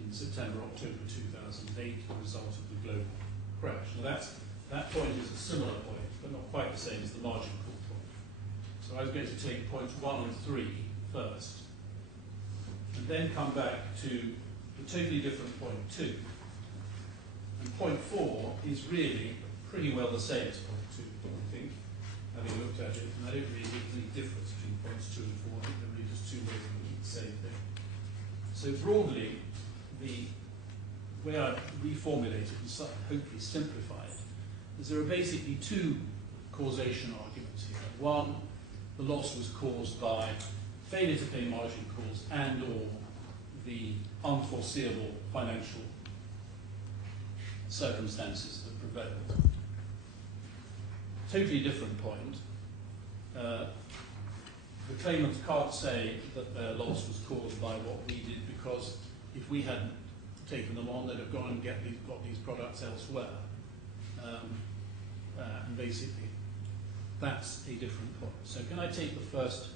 in September, October 2008, the result of the global crash. Now that point is a similar point, but not quite the same as the margin call point. So I was going to take points 1 and 3 first, and then come back to the totally different point 2. And point 4 is really pretty well the same as point 2, I think, having looked at it, and I don't really think there's any difference between points 2 and 4. I think they're really just 2 ways of looking at the same thing. So broadly, the way I reformulate it and hopefully simplify it is there are basically 2 causation arguments here. One, the loss was caused by failure to pay margin calls and or the unforeseeable financial circumstances that prevailed. Totally different point. the claimants can't say that their loss was caused by what we did, because if we hadn't taken them on, they'd have gone and got these products elsewhere. And basically, that's a different point. So can I take the first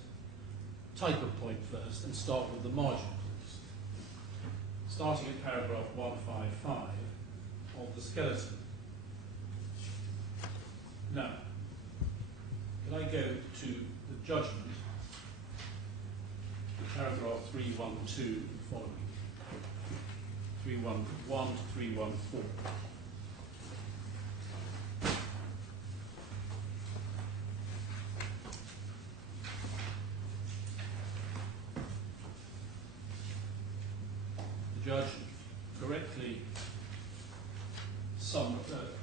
type of point first and start with the margin clause? Starting at paragraph 155 of the skeleton. Now, can I go to the judgment, paragraph 312 and following, 311 to 314. The judge correctly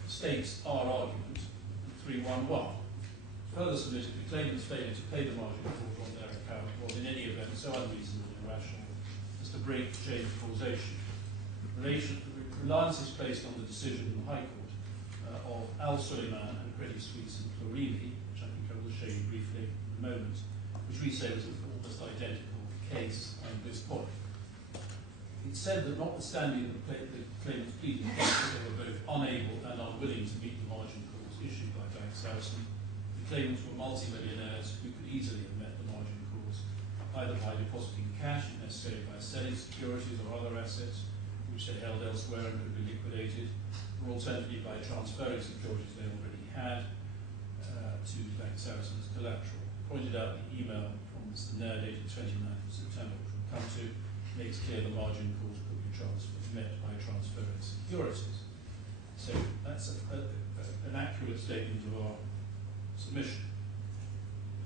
states our argument in 311. Further submitted, the claimant's failure to pay the margin call on their account was in any event so unreasonable and irrational as to break the chain of causation. Reliance is placed on the decision in the High Court of Sulaiman and Credit Suisse and Khorafi, which I think I will show you briefly in a moment, which we say was an almost identical case on this point. It said that notwithstanding the claimant's pleading that they were both unable and unwilling to meet the margin calls issued by Bank Sarasin, the claimants were multimillionaires who could easily have met the margin calls, either by depositing cash, if necessary by selling securities or other assets which they held elsewhere and could be liquidated, or alternatively by transferring securities they already had to Bank Sarasin as collateral. Pointed out the email from Mr. Nair dated 29th of September, which we'll come to, makes clear the margin calls could be met by transferring securities. So that's an accurate statement of our submission.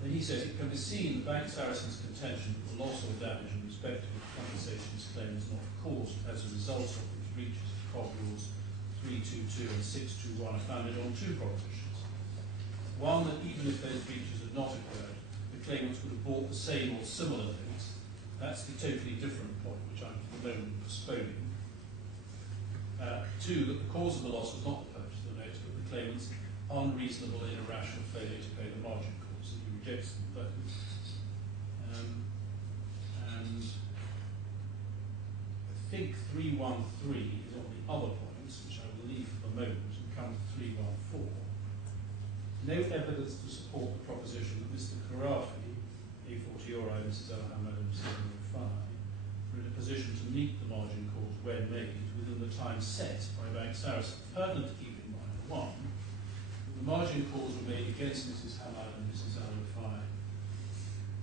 Then he says it can be seen that Bank Sarasin's contention that the loss or damage in respect of the compensations claim is not caused as a result of its breaches of COD rules 322 and 621 are founded on two propositions. One, that even if those breaches had not occurred, the claimants would have bought the same or similar notes. That's the totally different point, which I'm for the moment postponing. Two, that the cause of the loss was not the purchase of the notes, but the claimant's unreasonable and irrational failure to pay the margin calls, that he rejects them both. And I think 313 is on the other points, which I will leave for the moment and come to 314. No evidence to support the proposition that Mr. Khorafi, A40 Mrs. Hamad and Mrs. Rifai, were in a position to meet the margin calls when made within the time set by Bank Sarasin. Pertinent to keep in mind, one, the margin calls were made against Mrs. Hamad and Mrs. Rifai.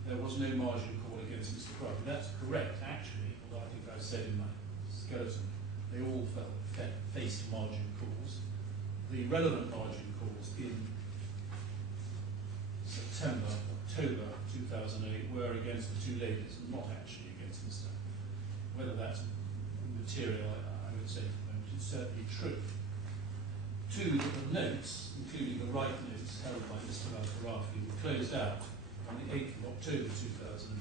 There was no margin call against Mr. Khorafi. That's correct, actually, although I think I said in my skeleton, they all faced margin calls. The relevant margin calls in September, October 2008 were against the two ladies and not actually against Mr. Whether that's material, I would say for the moment, it's certainly true. Two, that the notes, including the right notes held by Mr. Khorafi, were closed out on the 8th of October 2008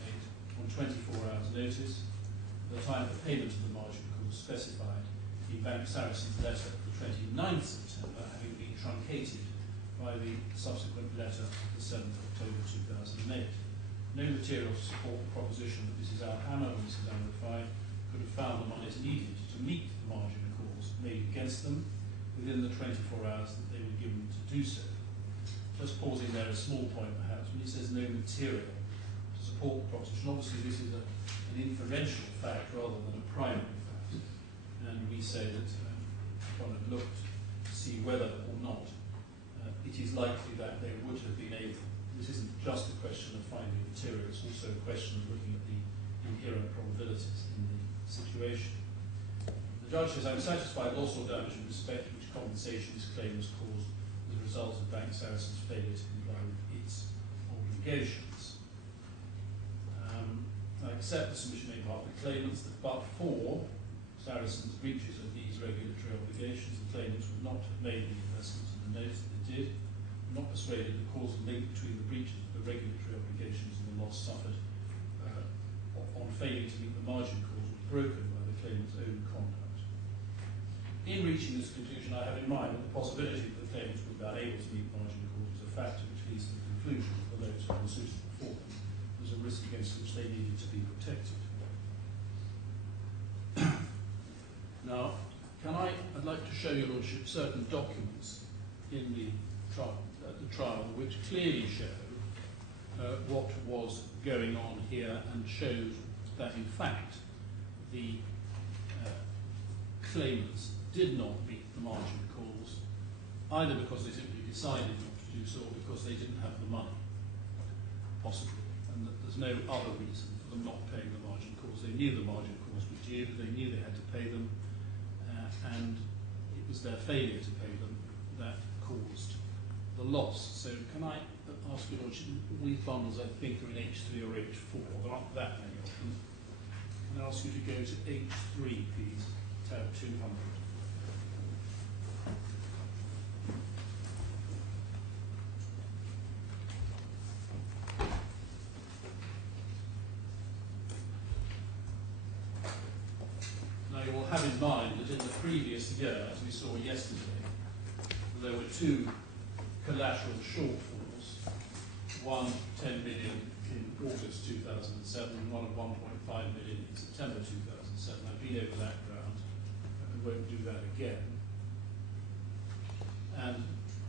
on 24 hours notice, at the time for payment of the margin calls specified in Bank Sarasin's letter of the 29th September, having been truncated by the subsequent letter of the 7th of October 2008. No material to support the proposition that Mrs. Hamad and Mrs. Rifai could have found the monies needed to meet the margin calls made against them within the 24 hours that they were given to do so. Just pausing there, a small point perhaps, when he says no material to support the proposition. Obviously this is an inferential fact rather than a primary fact. And we say that one had looked to see whether or not it is likely that they would have been able. This isn't just a question of finding material, it's also a question of looking at the inherent probabilities in the situation. The judge says, I'm satisfied loss or damage in respect to which compensation is claimed was caused as a result of Bank Sarasin's failure to comply with its obligations. I accept the submission made by the claimants that but for Sarasin's breaches of these regulatory obligations, the claimants would not have made the investments in the notes that they did, not persuaded the causal link between the breaches of the regulatory obligations and the loss suffered on failing to meet the margin calls was broken by the claimant's own conduct. In reaching this conclusion, I have in mind that the possibility that the claimants would be unable to meet margin calls is a factor which leads to the conclusion that the notes were unsuitable for them. As was a risk against which they needed to be protected. Now, I'd like to show your Lordship certain documents in the trial which clearly show what was going on here and shows that in fact the claimants did not meet the margin calls, either because they simply decided not to do so or because they didn't have the money, possibly, and that there's no other reason for them not paying the margin calls. They knew the margin calls were due, they knew they had to pay them, and it was their failure to pay them that caused the loss. So can I ask you, Lordship, all these bundles I think are in H3 or H4, there aren't that many of them. Can I ask you to go to H3, please, tab 200. Now you will have in mind that in the previous year, as we saw yesterday, there were two collateral shortfalls, one 10 million in August 2007 and one of 1.5 million in September 2007. I've been over that ground and won't do that again. And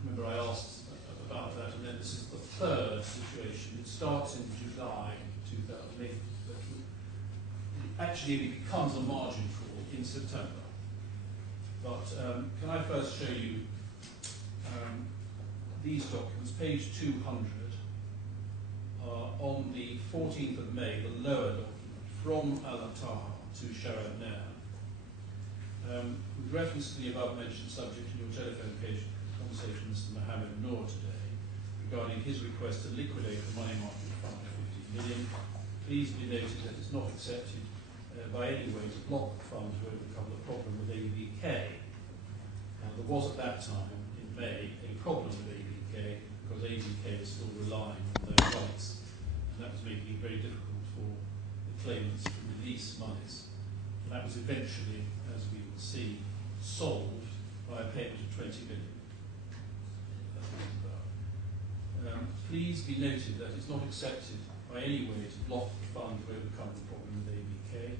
remember I asked about that, and then this is the third situation. It starts in July 2008, but actually it becomes a margin call in September. But can I first show you these documents, page 200, on the 14th of May, the lower document, from Alia to Sarasin-Alpen, with reference to the above-mentioned subject in your telephone conversation with Mr. Mohamed today, regarding his request to liquidate the money market fund of 15 million, please be noted that it's not accepted by any way to block the fund to overcome the problem with ABK. There was at that time, in May, a problem with ABK because ABK was still relying on their rights, and that was making it very difficult for the claimants to release monies. And that was eventually, as we will see, solved by a payment of 20 million. Please be noted that it's not accepted by any way to block the fund to overcome the problem with ABK,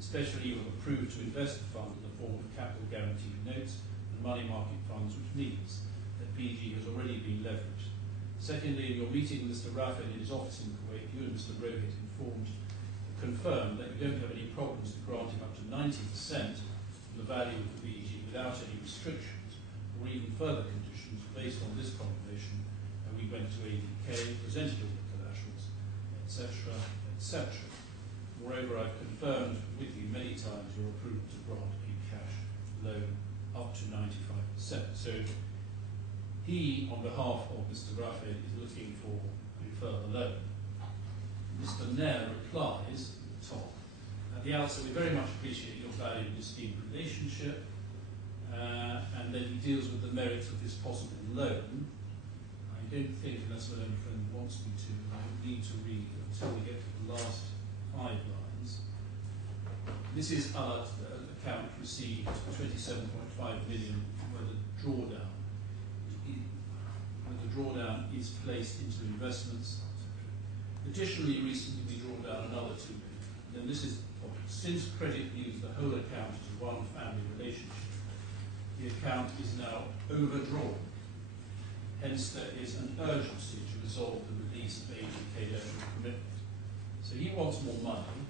especially when approved to invest the fund in the form of capital guaranteed notes and money market funds, which means that BG has already been leveraged. Secondly, in your meeting with Mr. Rafed in his office in Kuwait, you and Mr. Rohit confirmed that you don't have any problems to grant him up to 90% of the value of the BG without any restrictions or even further conditions based on this combination. And we went to ADK, presented all the collaterals, etc., etc. Moreover, I've confirmed with you many times your approval to grant a cash loan up to 95%. So he, on behalf of Mr. Rafed, is looking for a further loan. Mr. Nair replies at the top, at the outset, we very much appreciate your value in this esteemed relationship, and then he deals with the merits of this possible loan. I don't think, unless my own friend wants me to, I need to read until we get to the last 5 lines. This is our account received 27.5 million where the drawdown is placed into investments. Additionally, recently we draw down another 2 million. And then this is the point. Since credit views the whole account as one family relationship, the account is now overdrawn. Hence, there is an urgency to resolve the release of ADK letter of commitment. So he wants more money.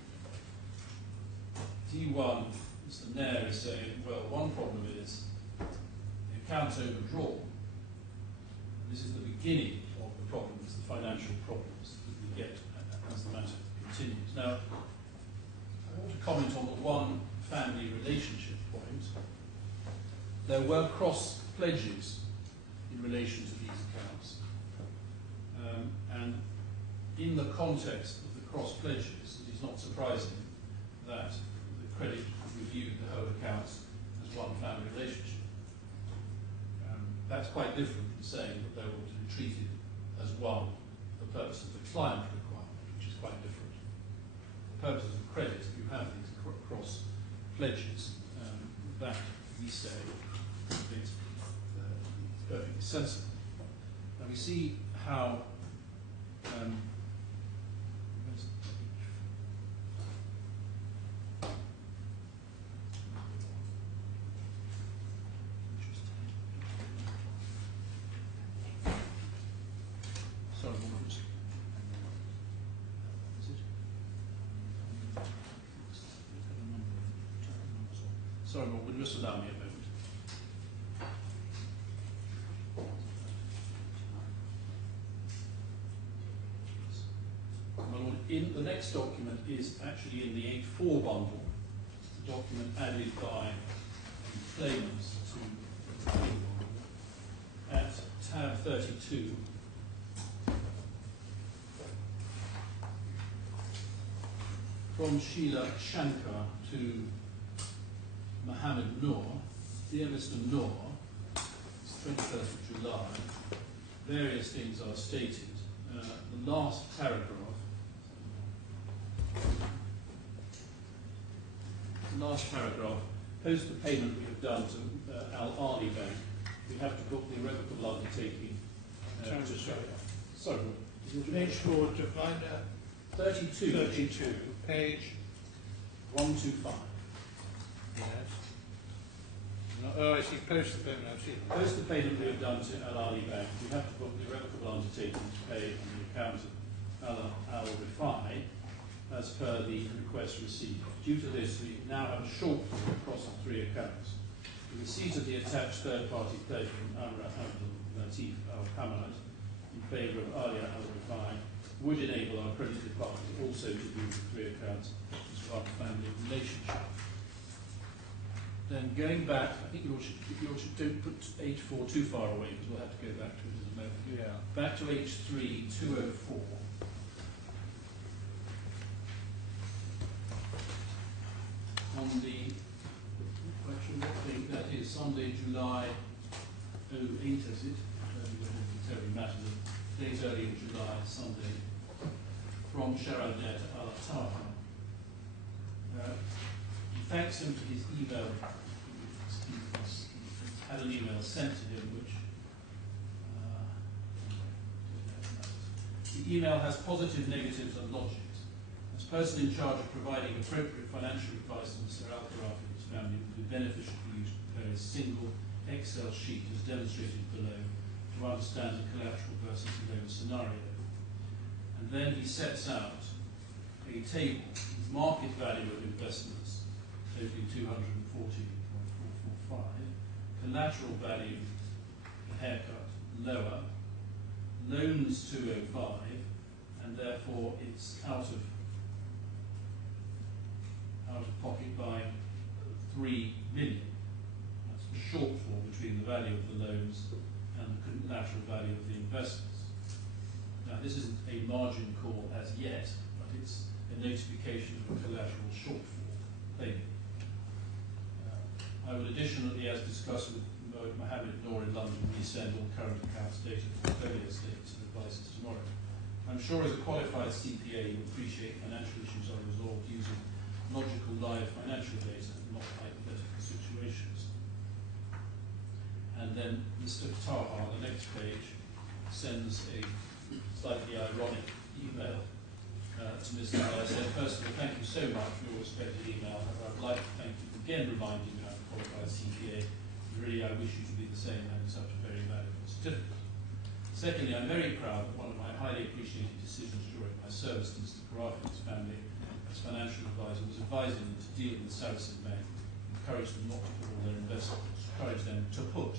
D1, Mr. Nair is saying, well, one problem is the account's overdrawn. And this is the beginning of the problems, the financial problems that we get as the matter continues. Now, I want to comment on the one family relationship point. There were cross pledges in relation to these accounts. And in the context of the cross pledges, it is not surprising that the credit reviewed the whole accounts as one family relationship. That's quite different from saying that they were to be treated as one for the purpose of the client requirement, which is quite different. For the purposes of credit, if you have these cross pledges, that we say it's perfectly sensible. Now we see how Sorry, Moore, would you just allow me a moment? My Lord, in the next document is actually in the 8.4 bundle. It's the document added by the claimants to the bundle at tab 32. From Sheila Shankar to Mohamed Noor, dear Mr. Noor, it's 21st of July, various things are stated. The last paragraph, post the payment we have done to Al-Ali Bank, we have to book the irrevocable undertaking. Sorry, Page 4 to find out. 32. Page 125. Yes. Oh, I see. Post the payment. I see. Post the payment we have done to Al-Ali Bank, we have to book the irrevocable undertaking to pay on the account of Rifai as per the request received. Due to this, we now have a shortfall across the three accounts. The receipt of the attached third-party pledge from Amrah, Abdel, Latif, Hamad in favour of Alia al-Rifai would enable our credited party also to view the three accounts as one family relationship. Then going back, I think you should don't put H4 too far away because we'll have to go back to it in a moment. Yeah. Back to H3 204. On the actually what date that is, Sunday, July 08, is it? Terribly matters. Date early in July, Sunday, from Sharadet al-Atar. He thanks him for his email. He's had an email sent to him which the email has positive, negatives and logics. As person in charge of providing appropriate financial advice to Mr. Al-Khorafi and his family, it would be beneficial for you to prepare a single Excel sheet as demonstrated below to understand the collateral versus loan scenario. And then he sets out a table with market value of investments, totaling 240.445, collateral value, the haircut, lower, loans 205, and therefore it's out of pocket by 3 million. That's the shortfall between the value of the loans and the collateral value of the investments. Now, this isn't a margin call as yet, but it's a notification of a collateral shortfall payment. I will additionally, as discussed with Mohamed Noor in London, resend all current accounts data, portfolio statements and advices tomorrow. I'm sure as a qualified CPA you appreciate financial issues are resolved using logical live financial data, not hypothetical situations. And then Mr. Taha, the next page, sends a slightly ironic email to Mr. Alia saying, first of all, thank you so much for your respected email. I'd like to thank you for again reminding me I'm a qualified CPA. Really, I wish you to be the same having such a very valuable certificate. Secondly, I'm very proud that one of my highly appreciated decisions during my service to Mr. Khorafi's family as financial advisor was advising them to deal with Sarasin-Alpen, encourage them not to put all their investments, encourage them to put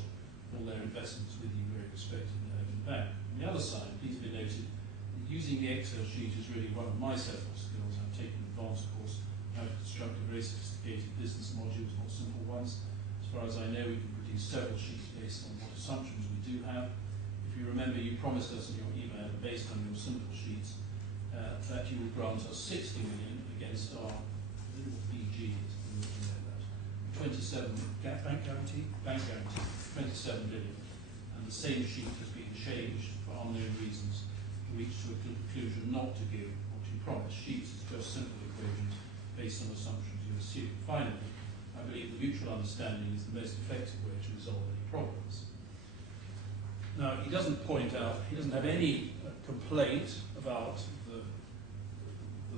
all their investments with you very respected Urban Bank. On the other side, please be noted that using the Excel sheet is really one of my several skills. I've taken an advanced course how to construct a very sophisticated business modules, not simple ones. As far as I know, we can produce several sheets based on what assumptions we do have. If you remember, you promised us in your email, based on your simple sheets, that you will grant us 60 million against our little BGs. 27 bank guarantee, 27 million. And the same sheet has been changed for unknown reasons to reach to a conclusion not to give what you promised. Sheets is just simple equations based on assumptions you assume. Finally, I believe the mutual understanding is the most effective way to resolve any problems. Now, he doesn't point out, he doesn't have any complaint about the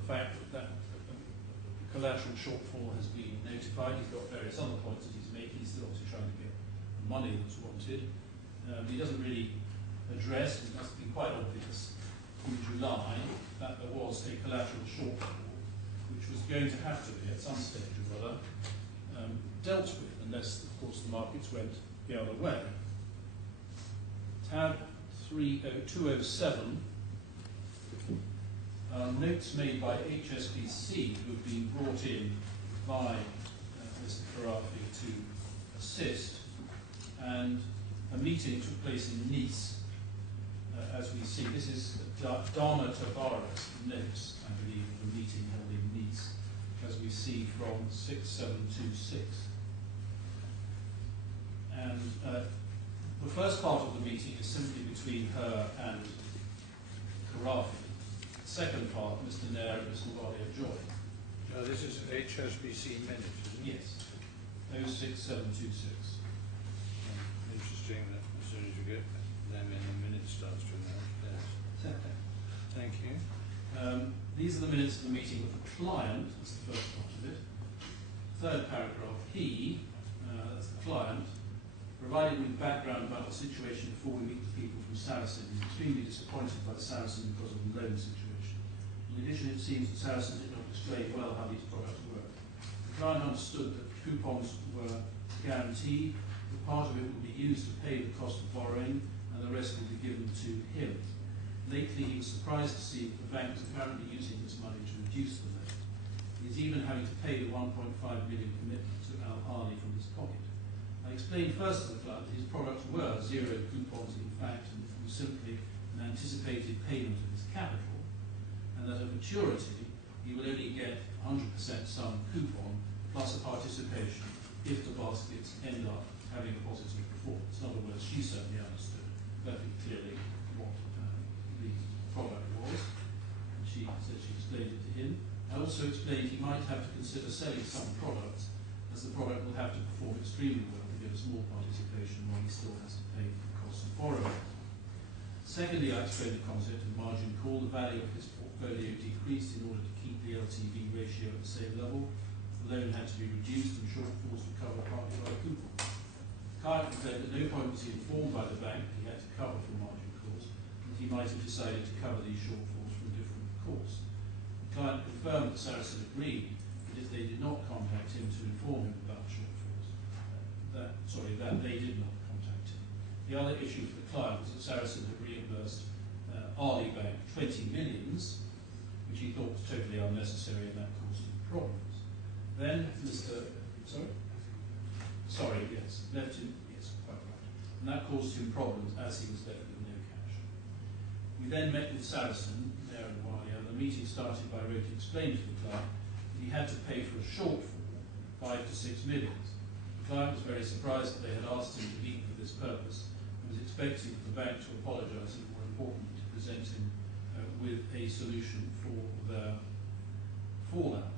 fact that the collateral shortfall has been notified. He's got various other points that he's making. He's still obviously trying to get the money that's wanted. He doesn't really address, it must have been quite obvious in July, that there was a collateral shortfall which which was going to have to be, at some stage or other, dealt with, unless, of course, the markets went the other way. Tab 207 are notes made by HSBC who have been brought in by Mr. Khorafi to assist, and a meeting took place in Nice. As we see, this is Dana Tavares notes, I believe, of a meeting held in Nice, as we see from 6726. And the first part of the meeting is simply between her and Khorafi. The second part, Mr. Nair and Mr. Alia join. No, this is HSBC minutes, isn't it? Yes. 06726. Interesting that as soon as you get them in, the minute starts to announce. Yes. Thank you. These are the minutes of the meeting with the client. That's the first part of it. Third paragraph. He, that's the client, provided with background about the situation before we meet the people from Sarasin. He's extremely disappointed by Sarasin because of the loan situation. In addition, it seems that Sarasin did not explain well how these products work. The client understood that coupons were guaranteed, that part of it would be used to pay the cost of borrowing, and the rest would be given to him. Lately, he was surprised to see that the bank was apparently using this money to reduce the loan. He is even having to pay the 1.5 million commitment to Alia from his pocket. I explained first to the client that his products were zero coupons in fact, and it was simply an anticipated payment of his capital, and that at maturity he will only get 100% sum coupon plus a participation if the baskets end up having a positive performance. In other words, she certainly understood perfectly clearly what the product was, and she said she explained it to him. I also explained he might have to consider selling some products, as the product will have to perform extremely well to get a small participation while he still has to pay the cost of borrowing. Secondly, I explained the concept of margin call. The value of his portfolio decreased in order to keep the LTV ratio at the same level. The loan had to be reduced and shortfalls were covered partly by a coupon. The client complained that no point was he informed by the bank that he had to cover for margin calls, and he might have decided to cover these shortfalls from a different course. The client confirmed that Sarasin agreed that if they did not contact him to inform him about shortfalls, that they did not contact him. The other issue for the client was that Sarasin had reimbursed Alia Bank 20 millions, which he thought was totally unnecessary, and that caused him problems. Then Mr. Left him, yes, quite right. And that caused him problems as he was left with no cash. We then met with Sarasin there and Alia. The meeting started by Rafed explaining to the client that he had to pay for a shortfall, 5 to 6 million. The client was very surprised that they had asked him to meet for this purpose, and was expecting the bank to apologise, and more importantly, to present him with a solution for their fallout.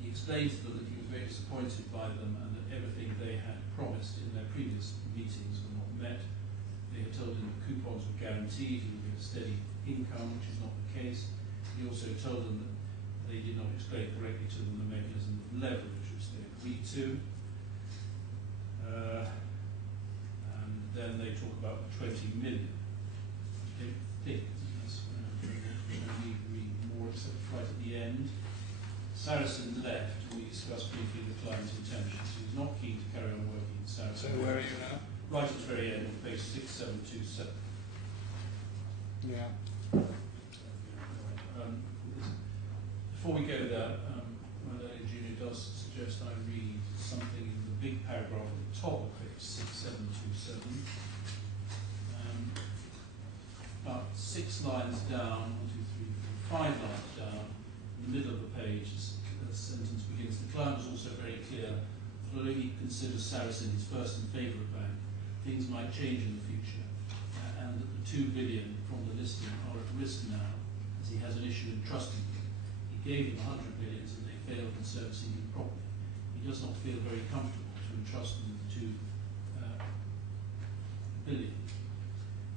He explained to them that he was very disappointed by them and that everything they had promised in their previous meetings were not met. They had told him that coupons were guaranteed, he would get a steady income, which is not the case. He also told them that they did not explain correctly to them the mechanism of leverage which they agreed to. And then they talk about the 20 million. I don't think that's we read more, except right at the end. Sarasin left, and we discussed briefly the client's intentions. He was not keen to carry on working with Sarasin. So where are you now? Right at the very end, on page 6727. Yeah. Before we go there, my learned junior does suggest I read something in the big paragraph at the top of page 6727. About 6 lines down, 5 lines down, in the middle of the page, the sentence begins, the client was also very clear that although he considers Sarasin his first and favourite bank, things might change in the future, and that the 2 billion from the listing are at risk now, as he has an issue in trusting them. He gave them 100 million and they failed in servicing him properly. He does not feel very comfortable to entrust them with 2 billion.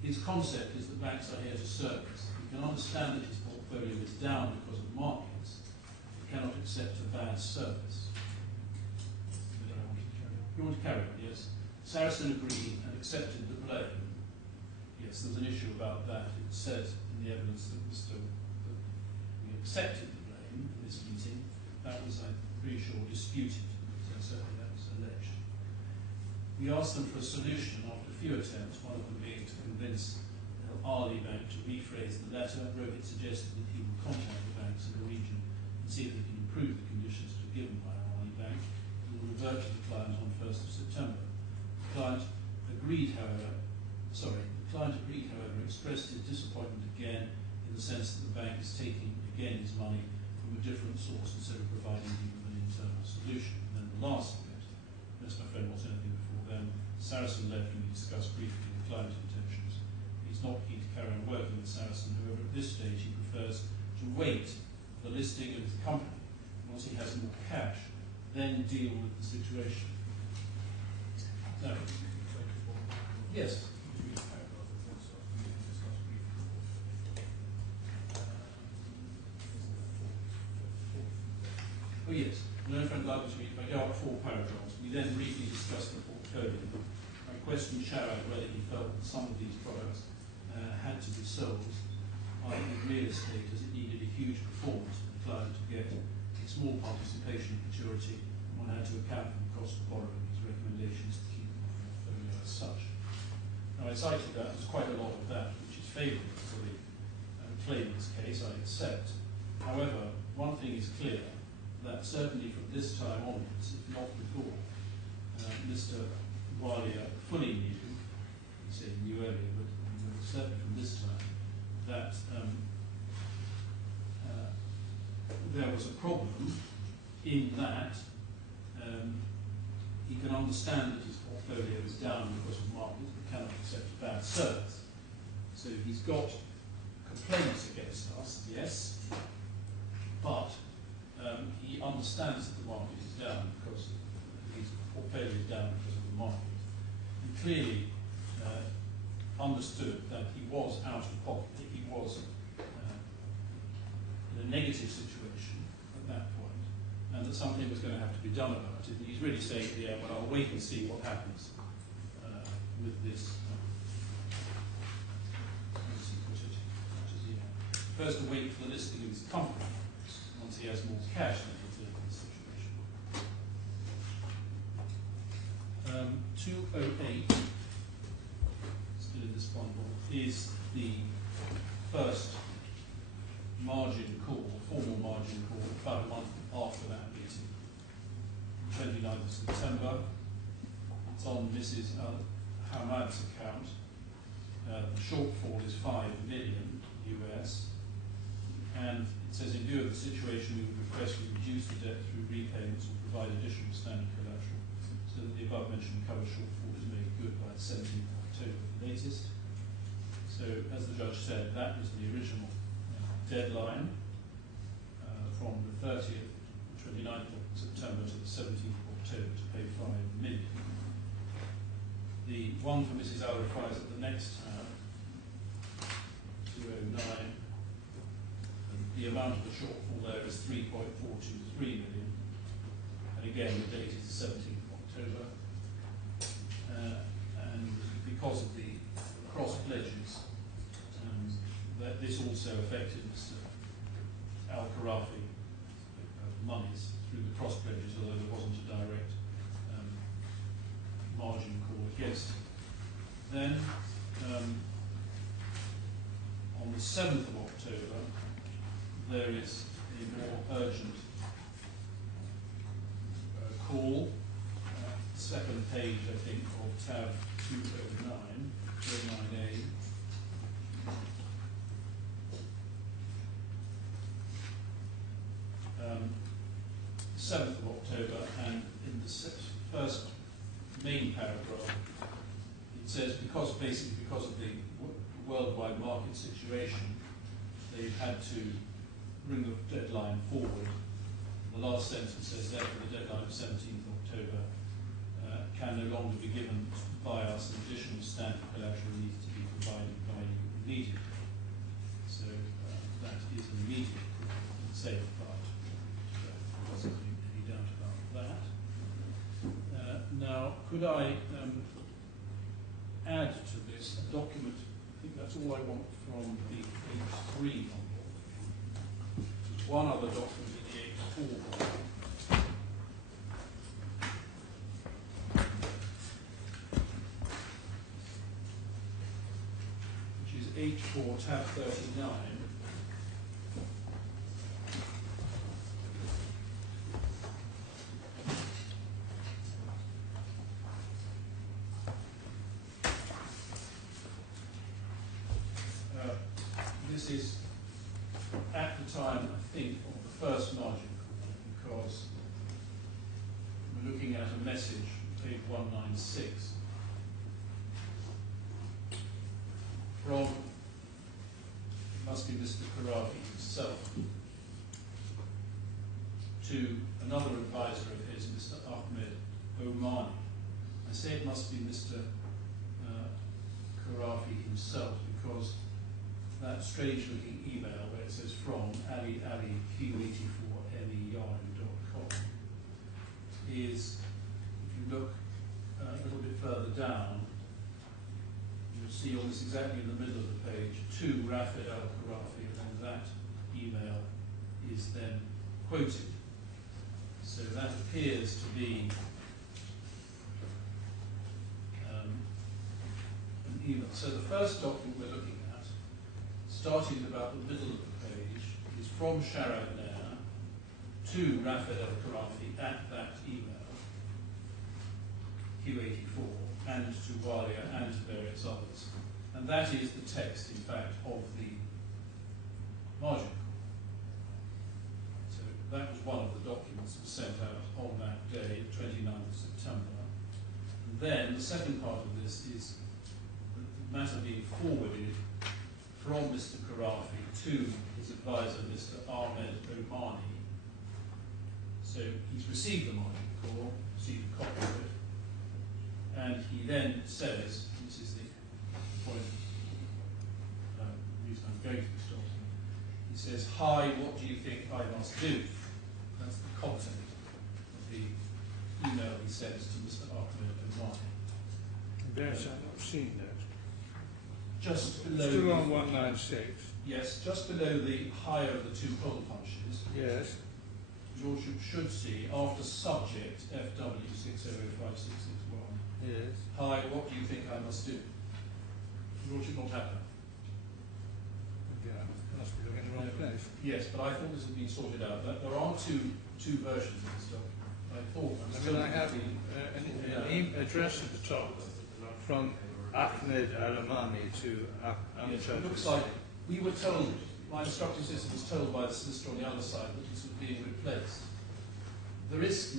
His concept is that banks are here to service. He can understand that his portfolio is down because of markets, but cannot accept a bad service. You want to carry on, yes? Sarasin agreed and accepted the loan. Yes, there was an issue about that. It was said in the evidence that we accepted the blame in this meeting, that was, I'm pretty sure, disputed. So certainly that was alleged. We asked them for a solution after a few attempts, one of them being to convince Alia Bank to rephrase the letter. Rafed suggested that he would contact the banks in the region and see if they can improve the conditions that are given by Alia Bank. He will revert to the client on 1st of September. The client agreed, however, expressed his disappointment again in the sense that the bank is taking again his money from a different source instead of providing him with an internal solution. And then the last bit, unless my friend wants anything before then, Sarasin left and we discussed briefly the client's intentions. He's not keen to carry on working with Sarasin, however at this stage he prefers to wait for the listing of the company. Once he has more cash, then deal with the situation. No. Yes. Oh yes, no friend like to read, if I go up 4 paragraphs, we then briefly discussed the portfolio. I questioned Sharad whether he felt that some of these products had to be sold, i.e. real estate, as it needed a huge performance for the client to get a small participation in maturity, and one had to account for the cost of borrowing. His recommendations to keep the portfolio as such. Now I cited that, there's quite a lot of that which is favourable for the claimant's case, I accept. However, one thing is clear, that certainly from this time onwards, if not before, Mr. Alia fully knew, he said he knew earlier, but certainly from this time, that there was a problem in that he can understand that his portfolio is down because of markets, but cannot accept a bad service. So he's got complaints against us, yes, but he understands that the market is down because his portfolio is down because of the market. He clearly understood that he was out of pocket, that he was in a negative situation at that point, and that something was going to have to be done about it. And he's really saying, yeah, well, I'll wait and see what happens with this. First to wait for the listing of his company. Once he has more cash, then he'll deal with the situation. 208, still in this bundle, is the first margin call, formal margin call, about a month after that meeting. 29th of September. It's on Mrs. Hamad's account. The shortfall is $5 million US. And it says, in view of the situation, we would request we reduce the debt through repayments or provide additional standard collateral so that the above-mentioned cover shortfall is made good by the 17th of October, the latest. So, as the judge said, that was the original deadline from the 30th, 29th of September to the 17th of October to pay $5 million. The one for Mrs. Rifai is at the next tab, 209. The amount of the shortfall there is 3.423 million, and again the date is the 17th of October, and because of the cross pledges, that this also affected Mr. Khorafi monies through the cross pledges, although there wasn't a direct margin call against him. Then on the 7th of October, there is a more urgent call, second page, I think, of tab 209, 209A. 7th of October, and in the first main paragraph, it says basically because of the worldwide market situation, they've had to bring the deadline forward. The last sentence says, therefore, the deadline of 17th October can no longer be given by us, and additional standard collateral needs to be provided by you immediately. So that is an immediate safeguard. There wasn't any doubt about that. Now, could I add to this a document? I think that's all I want from the H3 number. one other document in the 84 which is H4 tab 39. This is at the time, I think, of the first margin call, because we're looking at a message, page 196, from, it must be Mr. Khorafi himself, to another advisor of his, Mr. Ahmed Omar. I say it must be Mr. Khorafi himself because that strange looking email where it says from Ali Q84MEYahoo.com is, if you look a little bit further down, you'll see almost exactly in the middle of the page, to Rafed al-Khorafi, and then that email is then quoted. So that appears to be an email. So the first document we're looking at, starting at about the middle of the page, is from Sharad Nair to Rafed al-Khorafi at that email, Q84, and to Alia and to various others. And that is the text, in fact, of the margin call. So that was one of the documents that was sent out on that day, 29th of September. And then the second part of this is the matter being forwarded from Mr. Khorafi to his advisor, Mr. Ahmed Omar. So he's received the margin call, received a copy of it, and he then says, this is the point, the reason I'm going to this document, he says, hi, what do you think I must do? That's the content of the email he sends to Mr. Ahmed Omar. Yes, I've not seen that. Just below. Still on 196. Yes, just below the higher of the two hole punches. Yes. Your Lordship should see after subject FW 600561. Yes. Hi, what do you think I must do? Your Lordship not have that. Yeah, must be looking in the wrong place. Yes, but I thought this had been sorted out. There are two versions of this document. I thought I was I mean, I have an address at the top from Ahmed Al-Amani to yes, it looks like we were told, my instructing system was told by the solicitor on the other side that this was being replaced. There is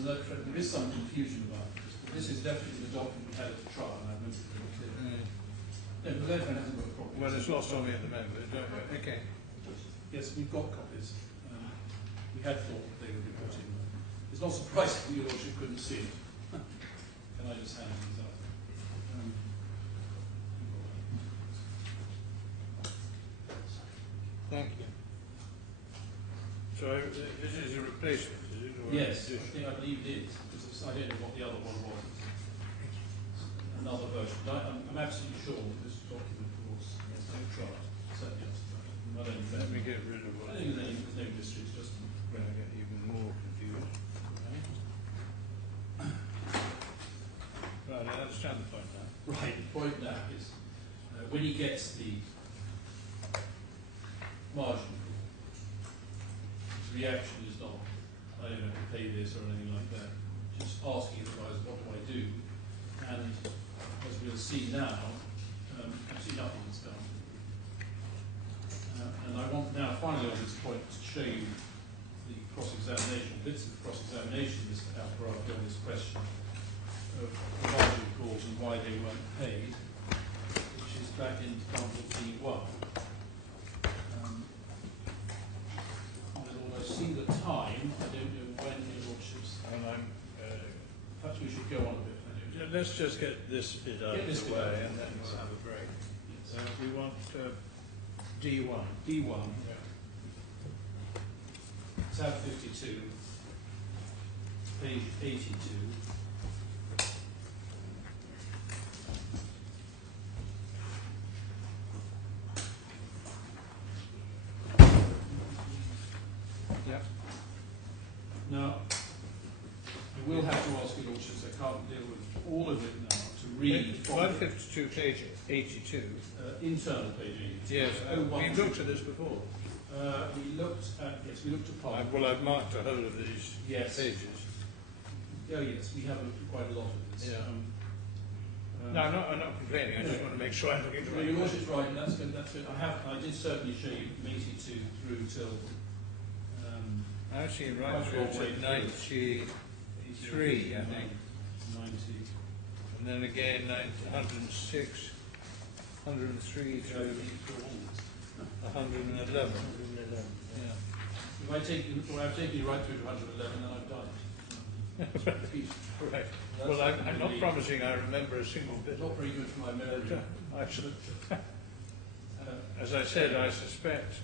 some confusion about this, but this is definitely the document we had at the trial, and I've made it very clear. No, but Latif hasn't got a copy. Well, it's lost on me at the moment. Okay. Yes, we've got copies. We had thought that they would be put in. It's not surprising your Lordship couldn't see it. Can I just hand these up? Thank you. So this is a replacement, is it? Or Yes, I believe it is, because I don't know what the other one was. Another version. But I'm absolutely sure that this document was no trial. Certainly not. Let me get rid of what. I think there's no mystery, it's just When I get even more confused. Right, I understand the point now. right. The point now is when he gets the margin call, his reaction is not, I don't have to pay this or anything like that. Just asking the guys, what do I do? And as we'll see now, absolutely nothing is done. And I want now, finally on this point, to show you the cross-examination, bits of cross-examination, Mr. Al-Khorafi, on this question of the margin calls and why they weren't paid, which is back in example D1. Although I see the time, I don't know when your Lordship's, And perhaps we should go on a bit. I don't know. let's just get this bit out Get of this the bit out way of and the then way. we'll have a break. Yes. We want D1. D1, Yeah. tab 52, page 82. Yep. Now, I will have to ask your lordships, I can't deal with all of it now, to read from 152, page 82. internal page 82. Yes, one, we've looked at this before. we looked at part. Well, I've marked a whole of these Yes. pages. Oh yes, we have looked at quite a lot of this. Yeah. No, I'm not complaining. I just want to make sure I'm looking at the right Your place. lordship's right, and that's good. That's good. I did certainly show you from 82 through till. Actually, right through to 93, I think. 90. And then again, 106, 103 through 111. Yeah. If I've taken you right through to 111, then I've done it. Right. Well, I'm not promising I remember a single bit. Not very good for my memory. I should. As I said, I suspect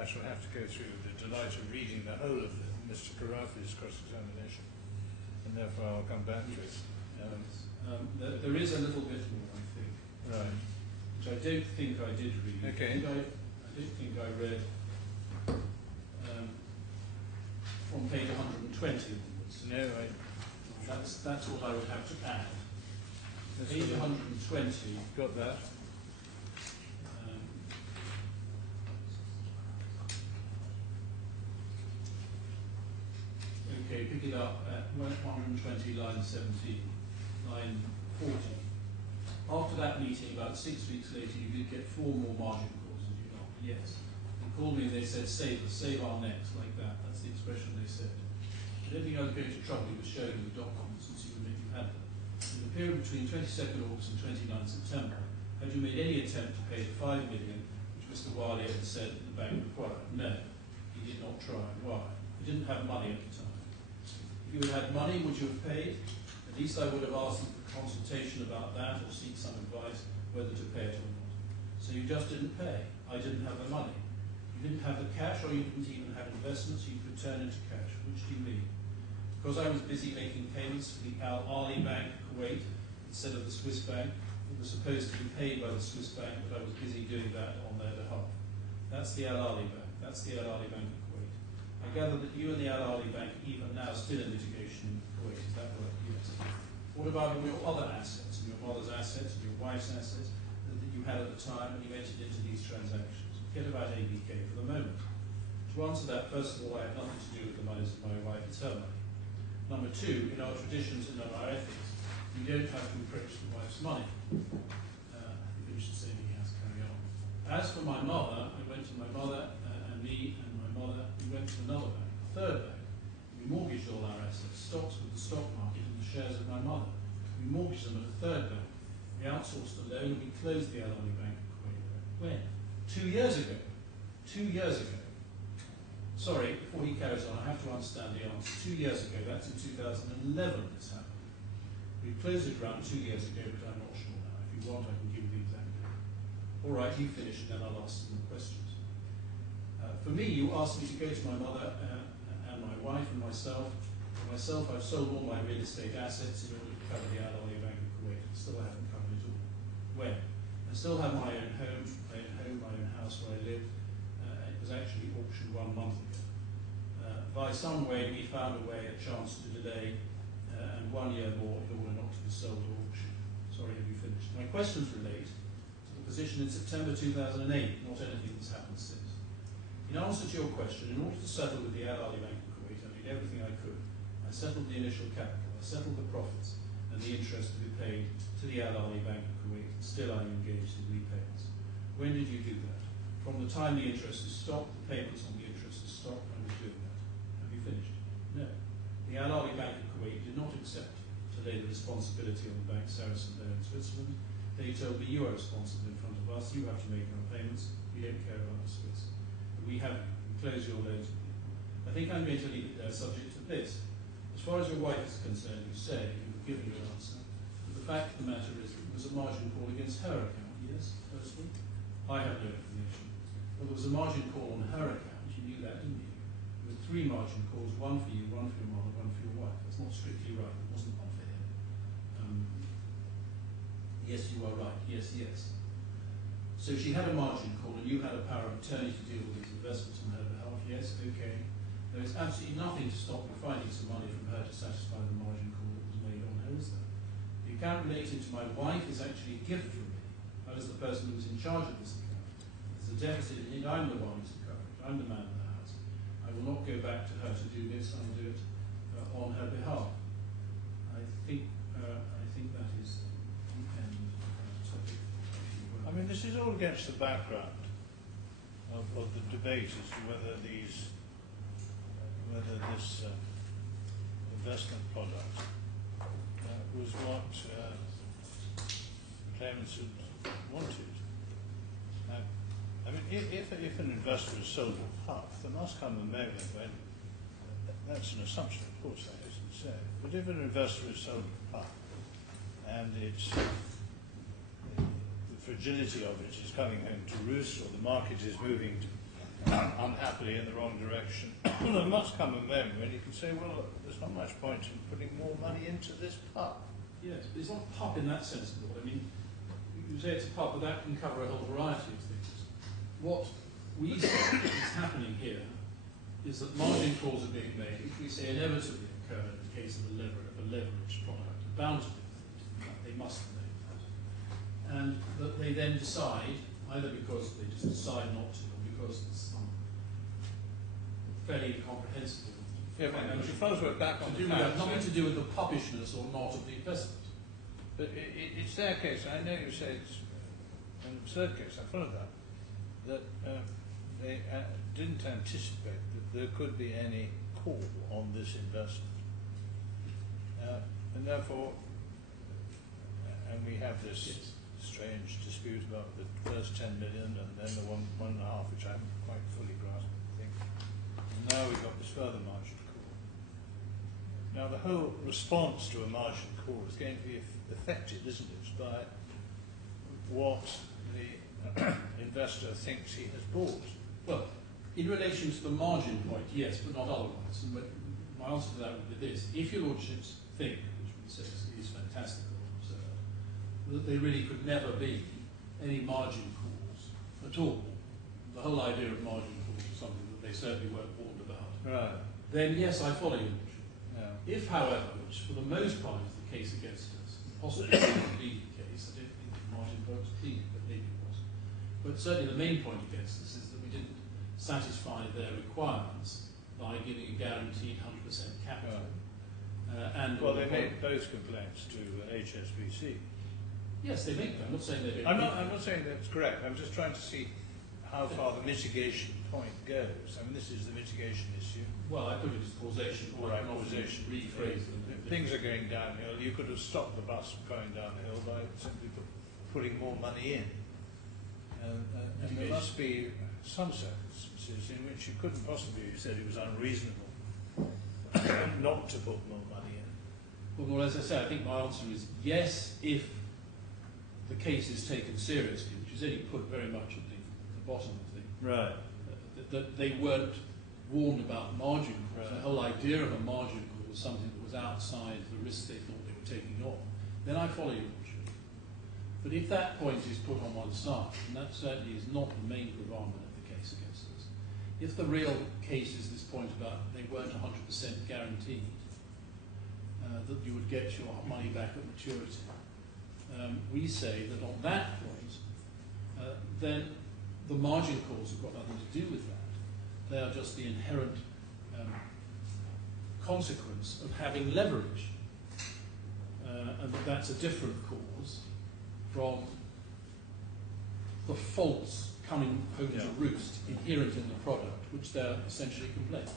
I shall have to go through the delight of reading the whole of Mr. Khorafi's cross-examination, and therefore I'll come back to it. There is a little bit more, I think, Right. which I don't think I did read. Okay. I don't think I read from page 120 onwards. No, That's what I would have to add. that's Page what 120. got that. Okay, pick it up at 120, line 17, line 40. After that meeting, about 6 weeks later, you did get 4 more margin calls, did you not? Yes. They called me and they said, save us, save our necks, like that. That's the expression they said. I don't think I was going to trouble you with showing you the documents and see whether you had them. In the period between 22nd August and 29th September, had you made any attempt to pay the 5 million which Mr. Wiley had said that the bank required? No, he did not try. Why? He didn't have money at the time. If you had had money, would you have paid? At least I would have asked you for consultation about that or seek some advice whether to pay it or not. So you just didn't pay. I didn't have the money. You didn't have the cash, or you didn't even have investments you could turn into cash. Which do you mean? Because I was busy making payments for the Alia Bank, Kuwait, instead of the Swiss bank. It was supposed to be paid by the Swiss bank, but I was busy doing that on their behalf. That's the Alia Bank. That's the Alia Bank of Kuwait. I gather that you and the Alia Bank are even now still in litigation in Kuwait. Is that right? Yes. What about all your other assets, and your mother's assets, and your wife's assets that you had at the time when you entered into these transactions? Forget about ABK for the moment. To answer that, first of all, I have nothing to do with the monies of my wife. It's her money. Number 2, in our traditions and in our ethics, you don't have to approach the wife's money. I think we should say he has to carry on. As for my mother, I went to my mother and me and my mother, we went to another bank, a third bank. We mortgaged all our assets, stocks with the stock market and the shares of my mother. We mortgaged them at a third bank. We outsourced the loan and we closed the Alia Bank of Kuwait. When? 2 years ago. 2 years ago. Sorry, before he carries on, I have to understand the answer. 2 years ago, that's in 2011 this happened. We closed it around 2 years ago, but I'm not sure now. If you want, I can give you the exact date. All right, you finish, and then I'll ask some questions. For me, you asked me to go to my mother and my wife and myself. For myself, I've sold all my real estate assets in order to cover the Alia Bank of Kuwait. Still, I haven't covered it all. When? I still have my own home, my own house where I live. It was actually auctioned 1 month ago. By some way, we found a chance to delay and 1 year more in order not to be sold or auctioned. Sorry, have you finished? My questions relate to the position in September 2008, not anything that's happened since. In answer to your question, in order to settle with the Alia Bank of Kuwait, I did everything I could. I settled the initial capital, I settled the profits and the interest to be paid to the Alia Bank of Kuwait. Still, I'm engaged in repayments. When did you do that? From the time the interest is stopped, the payments on the interest is stopped, I was doing that. Have you finished? No. The Alia Bank of Kuwait did not accept to lay the responsibility on the bank Sarasin-Alpen in Switzerland. They told me, you are responsible in front of us, you have to make our payments, we don't care about the Swiss. But we have, we close your loans. I think I'm going to leave it there subject to this. As far as your wife is concerned, you say, you've given your answer, but the fact of the matter is that there was a margin call against her account, yes, firstly? I have no information. Well, there was a margin call on her account, you knew that, didn't you? There were 3 margin calls, 1 for you, 1 for your mother, 1 for your wife. That's not strictly right, it wasn't 1 for him. Yes, you are right, yes, yes. So she had a margin call, and you had a power of attorney to deal with these investments on her behalf. Yes, okay. There is absolutely nothing to stop you finding some money from her to satisfy the margin call that was made on her, is there? The account relating to my wife is actually a gift from me. I was the person who was in charge of this account. There's a deficit in it. I'm the one who's the coverage. I'm the man of the house. I will not go back to her to do this. I will do it on her behalf. I think that is the end of the topic. I mean, this is all against the background of the debate as to whether this investment product was what claimants had wanted. I mean, if an investor has sold a pup, there must come a moment when that's an assumption, of course, that isn't so. But if an investor has sold a pup and it's the fragility of it is coming home to roost, or the market is moving unhappily in the wrong direction, there must come a moment when you can say, well, there's not much point in putting more money into this pup. Yes, but it's not a pup in that sense of it. I mean, you say it's a pup, but that can cover a whole variety of things. What we say is happening here is that margin calls are being made, which we say inevitably occur in the case of a leveraged product, bound to be made. In fact, they must be made that. And that they then decide, either because they just decide not to, or because it's some fairly incomprehensible. Yeah, but as far as we're back on to do with that, nothing to do with the puppishness or not of the investment. But it's their case. I know you say it's an absurd case. I follow that. That they didn't anticipate that there could be any call on this investment, and therefore, and we have this strange dispute about the first 10 million and then the 1.5, which I haven't quite fully grasped, I think. And now we've got this further margin call. Now the whole response to a margin call is going to be affected, isn't it, by what the investor thinks he has bought. Well, in relation to the margin point, yes, but not otherwise. And my answer to that would be this. If your lordships think, which we say is fantastical, that there really could never be any margin calls at all, the whole idea of margin calls is something that they certainly weren't warned about, Right. then yes, I follow you. Yeah. If, however, which for the most part is the case against us, possibly the leading case, I don't think the margin point was pleaded, but maybe it was. But certainly the main point against us is that we didn't satisfy their requirements by giving a guaranteed 100% capital. Well, they made both complaints to HSBC. Yes, they make them. I'm not saying they don't. I'm not saying that's correct. I'm just trying to see how far the mitigation point goes. I mean, this is the mitigation issue. Well, I put it as causation. All right, causation. Rephrase them. Things are going downhill. You could have stopped the bus going downhill by simply putting more money in. And there must be some circumstances in which you couldn't possibly, you said it was unreasonable not to put more money in. Well, as I say, I think my answer is yes, if the case is taken seriously, which is only put very much at the bottom of the... Right. That they weren't warned about margin calls. Right. The whole idea of a margin call was something that was outside the risks they thought they were taking on. Then I follow you, Richard. But if that point is put on one side, and that certainly is not the main gravamen of the case against us, if the real case is this point about they weren't 100% guaranteed that you would get your money back at maturity, we say that on that point, then the margin calls have got nothing to do with that. They are just the inherent consequence of having leverage. And that's a different cause from the faults coming home to roost inherent in the product, which they're essentially complaining.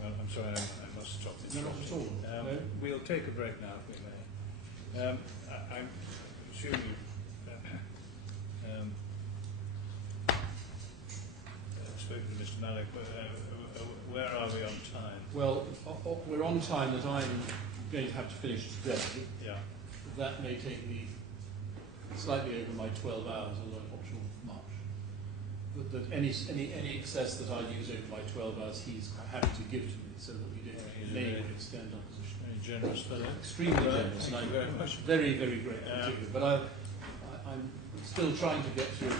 Well, I'm sorry, I must stop this. No, not at all. No? We'll take a break now, if we may. I'm assuming I've spoken to Mr. Malik, but where are we on time? Well, we're on time that I'm going to have to finish today. Yeah. That may take me slightly over my 12 hours, although I'm not sure much. But that any excess that I use over my 12 hours, he's happy to give to me, so that we don't may extend our position. Very generous fellow. Extremely generous. Thank you very much. Very, very grateful to you. But I'm still trying to get through